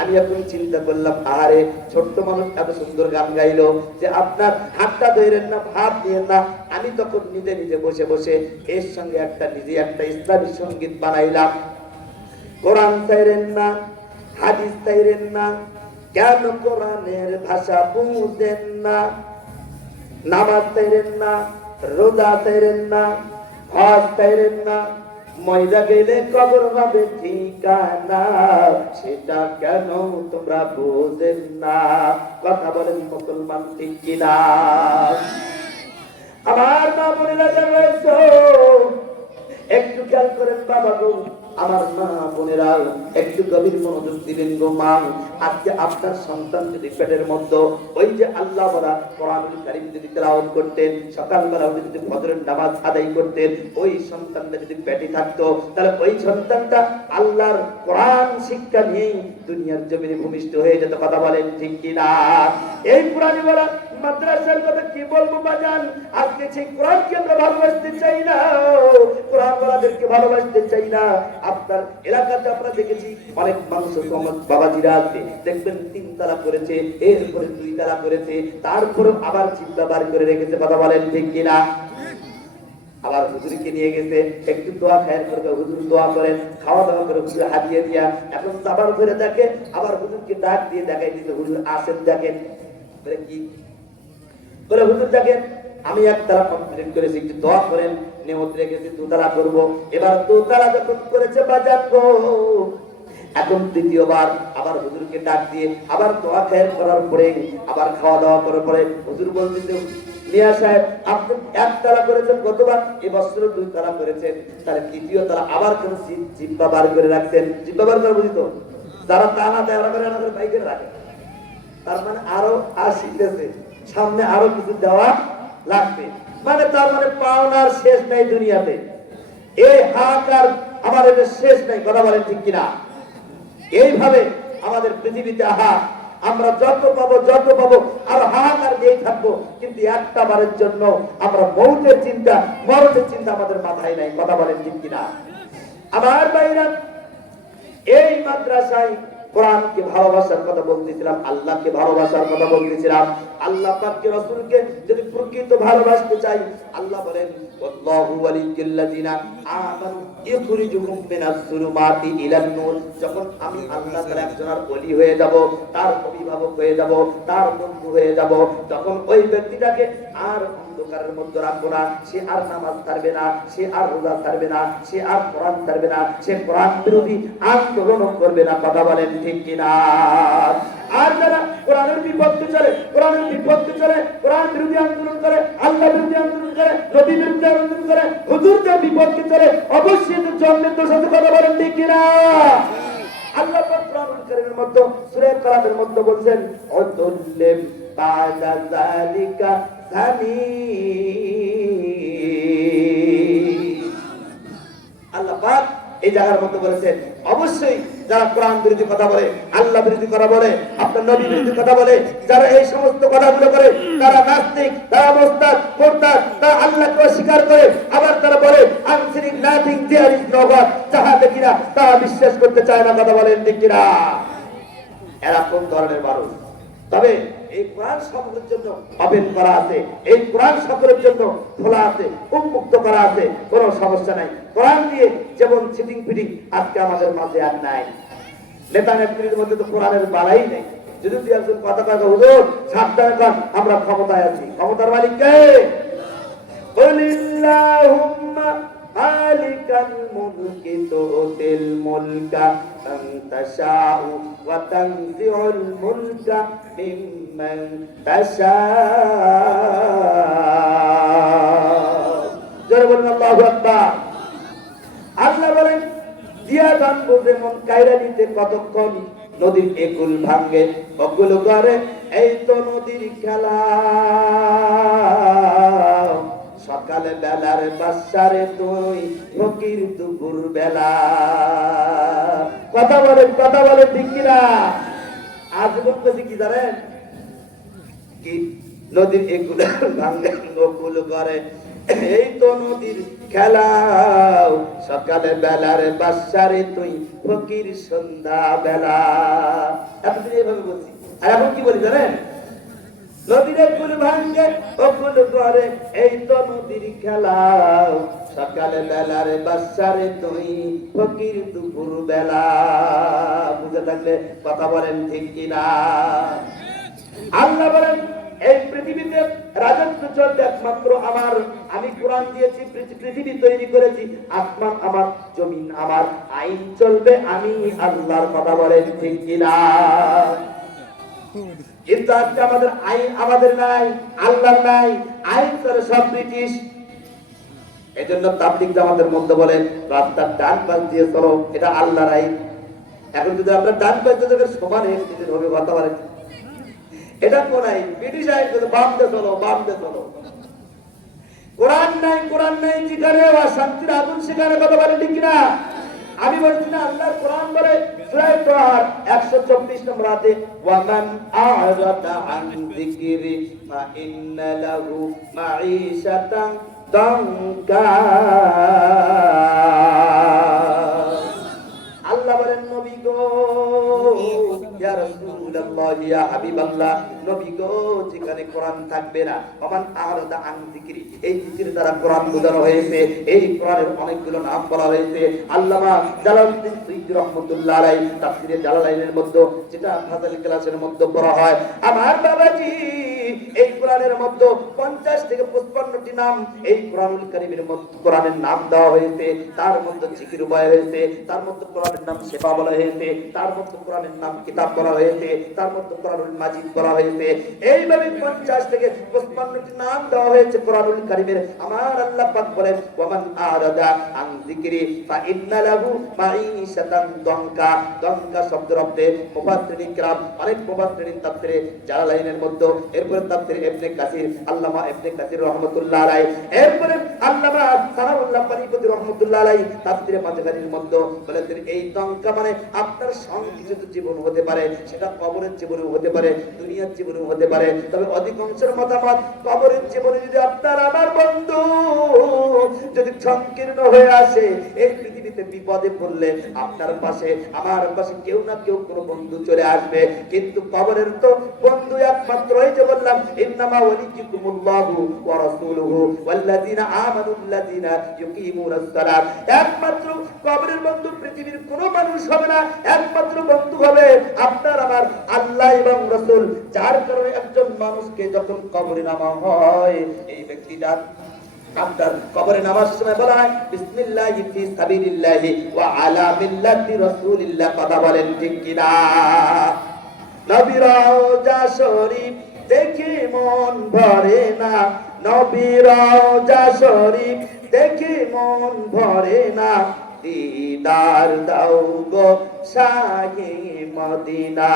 আমি এখন চিন্তা করলাম আরে ছোট্ট মানুষ এত সুন্দর গান গাইলো যে আপনার হাতটা ধরেন না ভাব দিয়েন না আমি তখন নিজে নিজে বসে বসে এর সঙ্গে নিজে একটা ইসলামী সঙ্গীত বানাইলাম কোরআন চাইরেন না হাদিস চাইরেন না কেন কোরআনের ভাষা বুঝেন না নামাজ চাইরেন না রোজা চাইরেন না হজ চাইরেন না ময়দা গেলে কবর হবে ঠিকানা সেটা কেন তোমরা বুঝেন না কথা বলেন মুসলমান ঠিক কিনা আমার মা বোনেরা রয়েছে একটু খেয়াল করেন বাবা গো আমার মা বোনেরা একটু গভীর মনোযোগ দিবেন গো মা আজকে আপনার সন্তান যদি পেটের মধ্যে ওই যে আল্লাহ বলা কোরআনুল কারীম যদি তেলাওয়াত করতেন সকালবেলা উঠে যদি ফজরের নামাজ আদায় করতেন ওই সন্তানটা যদি পেটে থাকতো তাহলে ওই সন্তানটা আল্লাহর কোরআন শিক্ষা নিয়ে দুনিয়ার জমিনে ভূমিষ্ঠ হয়ে যেত কথা বলেন ঠিক কিনা এই কোরআনই বলা মাদ্রাসার কথা কি বলবো বাজান আজকে সেই কোরআনকে আমরা ভালোবাসতে চাই না কোরআন ওয়ালাদেরকে ভালোবাসতে চাই না আপনার এলাকাতে আমরা দেখেছি অনেক মানুষ বাবাজিরা আছে দেখবেন 3 তালা করেছে এরপরে 2 তালা করেছে তারপরে আবার চিন্তা বার করে রেখেছে কথা বলেন ঠিক কিনা আবার হুজুরকে নিয়ে গেছে একটু দোয়া খায়ের করবে হুজুর দোয়া করেন খাওয়া দাওয়া করে হুজুর হাতিয়ে দিয়া এখন আবার ঘুরে দেখে আবার হুজুরকে ডাক দিয়ে দেখাই দিতে হুজুর আসেন দেখেন বলে কি বলে হুজুর দেখেন আমি 1 তালা কমপ্লিট করেছি একটু দোয়া করেন নিয়ত রেখেছি 2 তালা করব এবার 2 তালা যখন করেছে বাজান গো এখন দ্বিতীয়বার আবার হুজুরকে ডাক দিয়ে আবার দোয়া খায়ের করার পরে আবার খাওয়া দাওয়া করার পরে হুজুর বলতেছে মিয়া সাহেব আপনি 1 তালা করেছেন গতবার এবছর 2 তালা করেছেন তাহলে তৃতীয় তালা আবার কোন জিব্বা বার করে রাখতেন জিব্বা বার করে বুঝি তো যারা তা না দেয় ওরা করে বাইকে রাখে, তার মানে আরো আসিতেছে, সামনে আরো কিছু দেওয়া লাগবে, মানে তার মানে পাওনার শেষ নাই দুনিয়াতে। এই হাহাকার আমাদের শেষ নাই, কথা বলেন ঠিক কিনা? এইভাবে আমাদের পৃথিবীতে আমরা যত পাবো আর হাহাকার দিয়ে থাকবো, কিন্তু একটা বারের জন্য আমরা মরণের চিন্তা আমাদের মাথায় নাই, কথা বলেন ঠিক কিনা? আমার ভাইরা, এই মাদ্রাসায় কোরআনকে ভালোবাসার কথা বলতেছিলাম, আল্লাহকে ভালোবাসার কথা বলতেছিলাম। আল্লাহ পাককে রাসূলকে যদি প্রকৃত ভালোবাসতে চাই, আল্লাহ বলেন আল্লাহু ওয়ালিয়ুল্লাযিনা আমানু ইখরিজুহুম মিনাজ যুলুমাতি ইলান নূর। যখন আমি আল্লাহ তাআলা একজনের ওলি হয়ে যাব, তার অভিভাবক হয়ে যাব, তার বন্ধু হয়ে যাব, তখন ওই ব্যক্তিটাকে আর অন্ধকারের মধ্যে রাখবো না। সে আর নামাজ ছাড়বে না, সে আর রোজা ছাড়বে না, সে আর কোরআন ছাড়বে না, সে কোরআন বিরোধী আন্দোলন করবে না, কথা বলেন ঠিক কিনা? আর যারা কোরআনের বিপক্ষে চলে, কোরআন বিরোধী আন্দোলন করে, আল্লাহ বিরোধী আন্দোলন করে, নবী বিরোধী আন্দোলন করে, হুজুরদের বিপক্ষে চলে, অবশ্যই জন্মের সাথে কথা বলেন ঠিক কিনা? আল্লাহ পাক কোরআনুল কারীমের মধ্যে সূরা কালামের মধ্যে বলেন উতুল্লিম বাদা যালিকা আল্লাহ পাক এই জায়গার মধ্যে বলেছেন অবশ্যই যারা কোরআন বিরোধী কথা বলে, আল্লাহ বিরোধী কথা বলে, আপনার নবী বিরোধী কথা বলে, যারা এই সমস্ত কথাগুলো করে, তারা নাস্তিক, তারা মুরতাদ, তারা আল্লাহকে অস্বীকার করে, আবার তারা বলে unseeing nothing there is no God, যাহা দেখি না তারা বিশ্বাস করতে চায় না, কথা বলেন ঠিক কিনা? এরা কোন ধরনের মানুষ? তবে এই কোরআন সকলের জন্য ওপেন করা আছে, এই কোরআন সকলের জন্য খোলা আছে, উন্মুক্ত করা আছে, কোনো সমস্যা নাই। কোরআন দিয়ে যেমন চিটিং ফিটিং আজকে আমাদের মাঝে আর নাই। নেতা নেত্রীর মধ্যে তো কোরআনের বালাই নেই। যদি তুই একজন কথা কথা হুজুর সাবধানে কর, আমরা ক্ষমতায় আছি, ক্ষমতার মালিক কে? কুলিল্লাহুম্মা মালিকাল মুলকি তুতিল মুলকা মান তাশাউ ওয়া তানজিউল মুলকা মিম্মান তাশাউ। জোরে বলুন আল্লাহু আকবার। আল্লাহ বলেন দিয়া দান বলতে মন কায়রা নিতে কতক্ষণ, নদীর একুল ভাঙ্গে অকুল করে, এই তো নদীর খেলা। সকালে বেলার বাসারে তুই ফকির দুপুর বেলা, কথা বলে ঠিক কিনা? আজ বলতেছি কি জানেন, কি নদীর একুল ভাঙ্গে অকুল করে, এই তো নদীর খেলা। সকালে বেলার বাসারে তুই ফকির সন্ধ্যা বেলা। এতদিন এইভাবে বলছি, আর এখন কি বলি জানেন? নদীর কুল ভাঙ্গে অকুল করে, এই তো নদীর খেলা। সকালে বেলার বাসারে তুই ফকির দুপুর বেলা। বুঝে থাকলে কথা বলেন ঠিক কিনা? আল্লাহ বলেন এই পৃথিবীতে রাজত্ব চলবে একমাত্র আমার। আমি কোরআন দিয়েছি, পৃথিবী তৈরি করেছি, আসমান আমার, জমিন আমার, আইন চলবে আমি আল্লাহর, কথা বলেন ঠিক কিনা? কিন্তু আজকে আমাদের আইন আমাদের নাই, আল্লাহর নাই, আইন চলে সব ব্রিটিশ। এই জন্য তাবলীগ জামাতের মধ্যে বলেন রাস্তার ডান পাশ দিয়ে চলো, এটা আল্লাহর আইন। এখন যদি আমরা ডান পাশ দিয়ে সমান হবে, কথা বলেন এটা কোন আইন? ব্রিটিশ আইন, বাম দিয়ে চলো, বাম দিয়ে চলো। কোরআন নাই যেখানে শান্তির আগুন সেখানে, কথা বলেন ঠিক কিনা? আমি বলছি না, আল্লাহর কোরআন বলে সূরা তার 124 নম্বর আয়াতে ওয়ামান আ'রাদা আন যিকরি ফা ইন্না লাহু মাঈশাতান দাঙ্কা। আল্লাহ বলেন নবী গো, ইয়া রাসূলুল্লাহ, ইয়া হাবিবাল্লাহ, নবী গো যেখানে কোরআন থাকবে না, ওমান আ'রাদা আন যিকরি, এই যিকির দ্বারা কোরআন বোঝানো হয়েছে। এই কোরআনের অনেকগুলো নাম বলা হয়েছে। আল্লামা জালালউদ্দিন সুয়ুতী রাহমাতুল্লাহ আলাইহি তাফসীরে জালালাইনের মধ্যে, যেটা ফাজাইল ক্লাসের মধ্যে পড়া হয়, আমার বাবাজি এই কোরআনের মধ্যে 50 থেকে 55টি নাম এই কোরআনুল কারীমের মধ্যে কোরআনের নাম দেওয়া হয়েছে। তার মধ্যে জিকির বলা হয়েছে, তার মধ্যে কোরআনের নাম শেফা বলা হয়েছে, তার মধ্যে কোরআনের নাম কিতাব বলা হয়েছে, তার মধ্যে কোরআনুল মাজিদ বলা হয়েছে। হয়েছে। এইভাবে 50 থেকে 55টি নাম দেওয়া হয়েছে কোরআনুল কারীমের। আমার আল্লাহ পাক বলেন ওয়ামান আরাদা আন যিকরি ফাইন্না লাহু মাঈশাতান দনকা। দনকা শব্দের অর্থে মুফাসসিরিন কিরাম অনেক মুফাসসিরিন তাফসীরে জালালাইনের মধ্যে, এরপরে তাফসীর ইবনে কাসির আল্লামা ইবনে কাসির রাহমাতুল্লাহ আলাইহি, এরপরে আল্লামা সানাউল্লাহ পানিপতি রাহমাতুল্লাহ আলাইহি তাফসীরে মাঝখানির মধ্যে বলেছেন এই দনকা মানে আপনার সংকীর্ণ জীবন হতে পারে, সেটা কবরের জীবনেও হতে পারে, দুনিয়ার জীবনেও হতে পারে। তবে অধিকাংশের মতামত কবরের জীবনে যদি আপনার আমার বন্ধু যদি সংকীর্ণ হয়ে আসে, এই পৃথিবীতে বিপদে পড়লে আপনার পাশে আমার পাশে কেউ না কেউ কোনো বন্ধু চলে আসবে। কিন্তু কবরের তো বন্ধু একমাত্র এই যে বললাম ইন্নামা ওয়ালিকুমুল্লাহু ওয়া রাসূলুহু ওয়াল্লাযিনা আমানুল্লাযিনা ইউকিমুনাস সালাত। একমাত্র কবরের বন্ধু পৃথিবীর কোনো মানুষ হবে না, একমাত্র বন্ধু হবে আপনার আমার আল্লাহ এবং রাসূল। যার কারণে একজন মানুষকে যখন কবরে নামা হয়, এই ব্যক্তিটা আপনার কবরে নামার সময় বলা হয় বিসমিল্লাহি ফি সাবিলিল্লাহি ওয়া আলা মিল্লাতি রাসূলিল্লাহ। কথা বলেন ঠিক কিনা? নবীর রওজা শরীফ দেখে মন ভরে না, নবীর রওজা শরীফ দেখে মন ভরে না, দিদার দাও গো শাহে মদিনা,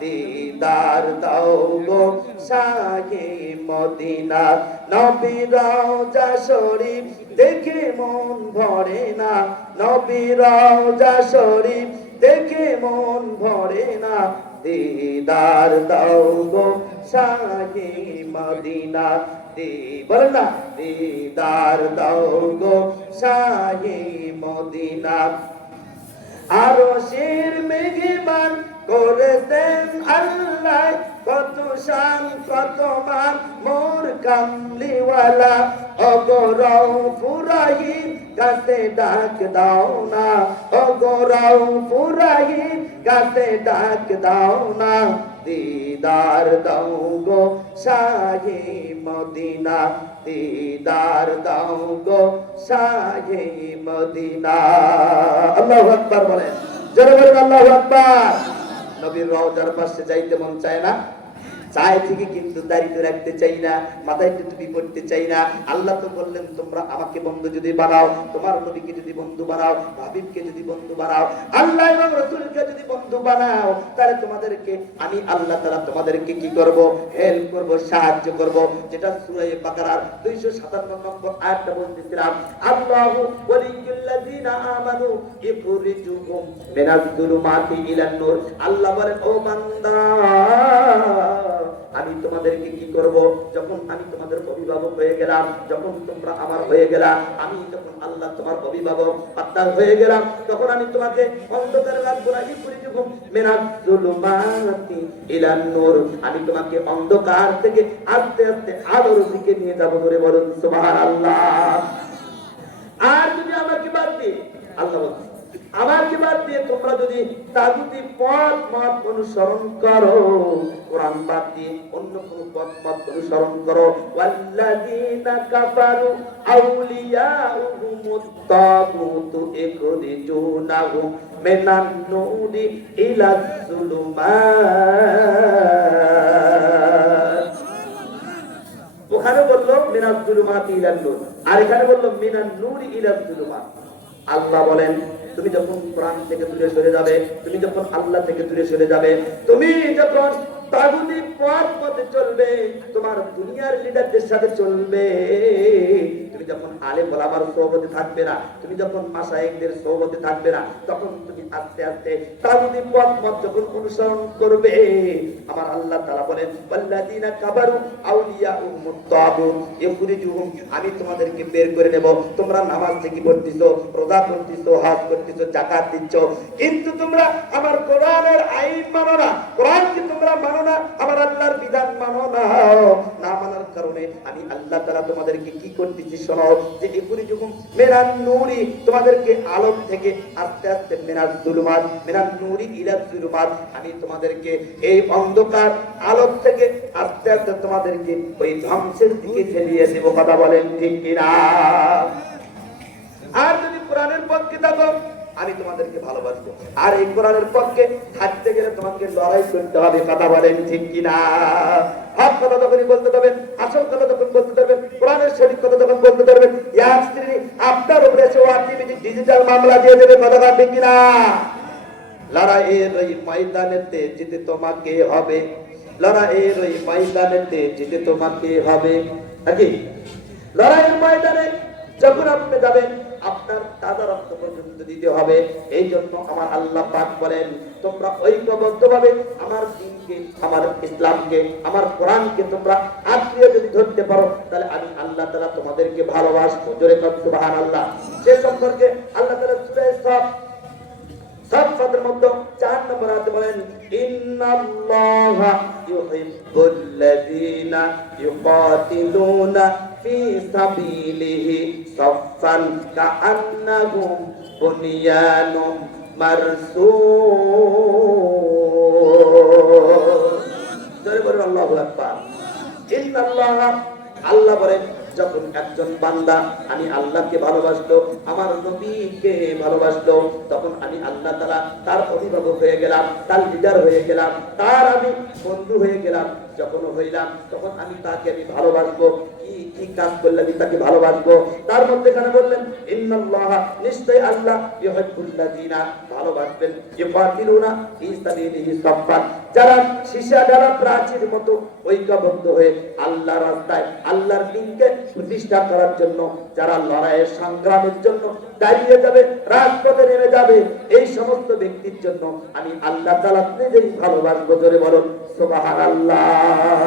দিদার দাও গো শাহে মদিনা। নবীর রওজা শরীফ দেখে মন ভরে না, নবীর রওজা শরীফ দেখে মন ভরে না, দিদার দাও গো শাহে মদিনা। বলেন না, দিদার দাও গো শাহে মদিনা। আরশের মেঘমান করেছেন আল্লাহ, কত শান কত মান মোর কামলিওয়ালা। অগরাও ফুরাহি কাছে ডাক দাও না, অগরাও ফুরাহি কাছে ডাক দাও না, দিদার দাও গো শাহে মদিনা, দিদার দাও গো শাহে মদিনা। আল্লাহু আকবার বলেন, জোরে বলেন আল্লাহু আকবার। নবীর রওজার পাশে যাইতে মন চায় না? চাই থেকে কিন্তু দাড়িতে রাখতে চাই না, মাথায় টুপি পড়তে চাই না। আল্লাহ তো বললেন তোমরা আমাকে বন্ধু যদি বানাও, তোমার নবীকে যদি বন্ধু বানাও, হাবিবকে যদি বন্ধু বানাও, আল্লাহ এবং রাসূলকে যদি বন্ধু বানাও, তাহলে তোমাদেরকে আমি আল্লাহ তাআলা তোমাদেরকে কি করব? হেল্প করব, সাহায্য করব। যেটা সূরা বাকারার 257 নম্বর আয়াতটা বলতেছিলাম, আল্লাহু ওয়ালিয়ুল্লাযিনা আমানু ইখরিজুহুম মিনাজ যুলুমাতি ইলান নূর। আল্লাহ বলেন ও বান্দা আমি তোমাদেরকে কি করব? যখন আমি তোমাদের অভিভাবক হয়ে গেলাম, যখন তোমরা আমার হয়ে গেলা, আমি যখন আল্লাহ তোমার অভিভাবক আত্মা হয়ে গেলাম, তখন আমি তোমাকে অন্ধকারে রাখবো না। ইখরিজুহুম মিনাজ যুলুমাতি ইলান নূর, আমি তোমাকে অন্ধকার থেকে আস্তে আস্তে আলোর দিকে নিয়ে যাবো। ধরে বলুন সুবহানাল্লাহ। আর যদি আমাকে বাদ দিয়ে, আল্লাহ বলছে আমাকে বাদ দিয়ে তোমরা যদি তাগুতি পথ মত অনুসরণ করো, কোরআন বাদ দিয়ে অন্য কোন পথ মত অনুসরণ করো, ওয়াল্লাযিনা কাফারু আউলিয়াউহুমুত তাগুতু ইখরিজুনাহুম মিনান নূরি ইলাজ যুলুমাত। ওখানে বললো মিনাজ যুলুমাতি ইলান নূর, আর এখানে বললো মিনান নূরি ইলাজ যুলুমাত। আল্লাহ বলেন তুমি যখন কোরআন থেকে দূরে সরে যাবে, তুমি যখন আল্লাহ থেকে দূরে সরে যাবে, তুমি যখন তাগুতি পথে চলবে, তোমার দুনিয়ার লিডারদের সাথে চলবে, তুমি যখন আলেম ওলামার সোহবতে থাকবে না, তুমি যখন মাশায়েখদের সোহবতে থাকবে না, তখন তুমি আস্তে আস্তে তাগুতি পথ যখন অনুসরণ করবে, আমার আল্লাহ তাআলা বলেন ওয়াল্লাযিনা কাফারু আউলিয়াউহুমুত তাগুত ইখরিজুহুম, আমি তোমাদেরকে বের করে নেব। তোমরা নামাজ থেকে পড়তেছো, রোজা করতেছো, হজ করতেছো, যাকাত দিচ্ছ, কিন্তু তোমরা আমার কোরআনের আইন মানো না, কোরআনকে তোমরা মানো না, আমার আল্লাহর বিধান মানো না। না মানার কারণে আমি আল্লাহ তাআলা তোমাদেরকে কি করতেছি শোনো, যে ইখরিজুহুম মিনান নূরি, তোমাদেরকে আলো থেকে আস্তে আস্তে মিনাজ যুলুমাত, মিনান নূরি ইলাজ যুলুমাত, আমি তোমাদেরকে এই অন্ধকার আলো থেকে আস্তে আস্তে তোমাদেরকে ওই ধ্বংসের দিকে ঠেলিয়ে দেব। কথা বলেন ঠিক কিনা? আর যদি কোরআনের পক্ষে থাকো, আমি তোমাদেরকে ভালোবাসবো। আর এই কোরআনের পক্ষে থাকতে গেলে তোমাকে সঙ্গে লড়াই করতে হবে। কথা বলেন ঠিক কিনা? হক কথা যখনই বলতে পারবেন, আসল কথা যখন বলতে পারবেন, কোরআনের সঠিক কথা যখন বলতে পারবেন, এক স্ত্রী আপনার উপরে এসে ওয়াকিবিটি ডিজিটাল মামলা দিয়ে দেবে। কথা বলেন ঠিক কিনা? লড়াইয়ের ওই ময়দানেতে জিতে তোমাকে হবে, লড়াইয়ের ওই ময়দানেতে জিতে তোমাকে হবে। নাকি লড়াইয়ের ময়দানে যখন আপনি যাবেন আপনার তাজা রক্ত পর্যন্ত দিতে হবে। এই জন্য আমার আল্লাহ পাক বলেন, তোমরা ঐক্যবদ্ধভাবে আমার দ্বীনকে, আমার ইসলামকে, আমার কোরআনকে তোমরা আত্মীয় যদি ধরতে পারো, তাহলে আমি আল্লাহ তাআলা তোমাদেরকে ভালোবাসবো। জোরে বলুন সুবহানাল্লাহ। সে সম্পর্কে আল্লাহ তাআলা সূরা সাফফাতের মধ্যে 4 নম্বর আয়াতে বলেন, ইন্নাল্লাহা ইউহিব্বুল্লাযীনা ইউকাতিলুনা ফি সাবিলিহি সাফফান কাআন্নাহুম বুনিয়ানুম মারসুস। জোরে বলুন আল্লাহু আকবার। ইন্নাল্লাহা, আল্লাহ বলেন, যখন একজন বান্দা আমি আল্লাহকে ভালোবাসলো, আমার নবীকে ভালোবাসলো, তখন আমি আল্লাহ তাআলা তার অভিভাবক হয়ে গেলাম, তার লিডার হয়ে গেলাম, তার আমি বন্ধু হয়ে গেলাম। যখন হইলাম তখন আমি তাকে আমি ভালোবাসবো। কি কাজ করলে আমি তাকে ভালোবাসবো? তার মধ্যে এখানে বললেন ইন্নাল্লাহা, নিশ্চয় আল্লাহ, ইউহিব্বুল্লাযীনা, ভালোবাসবেন, ইউকাতিলুনা ফি সাবিলিহি সাফফান, যারা সীসা দ্বারা প্রাচীর মতো ঐক্যবদ্ধ হয়ে আল্লাহর রাস্তায় আল্লাহর দ্বীনকে প্রতিষ্ঠা করার জন্য, যারা লড়াইয়ের সংগ্রামের জন্য দাঁড়িয়ে যাবে, রাজপথে নেমে যাবে, এই সমস্ত ব্যক্তির জন্য আমি আল্লাহ তাআলা নিজেই ভালোবাসবো। জোরে বলুন সুবহানাল্লাহ।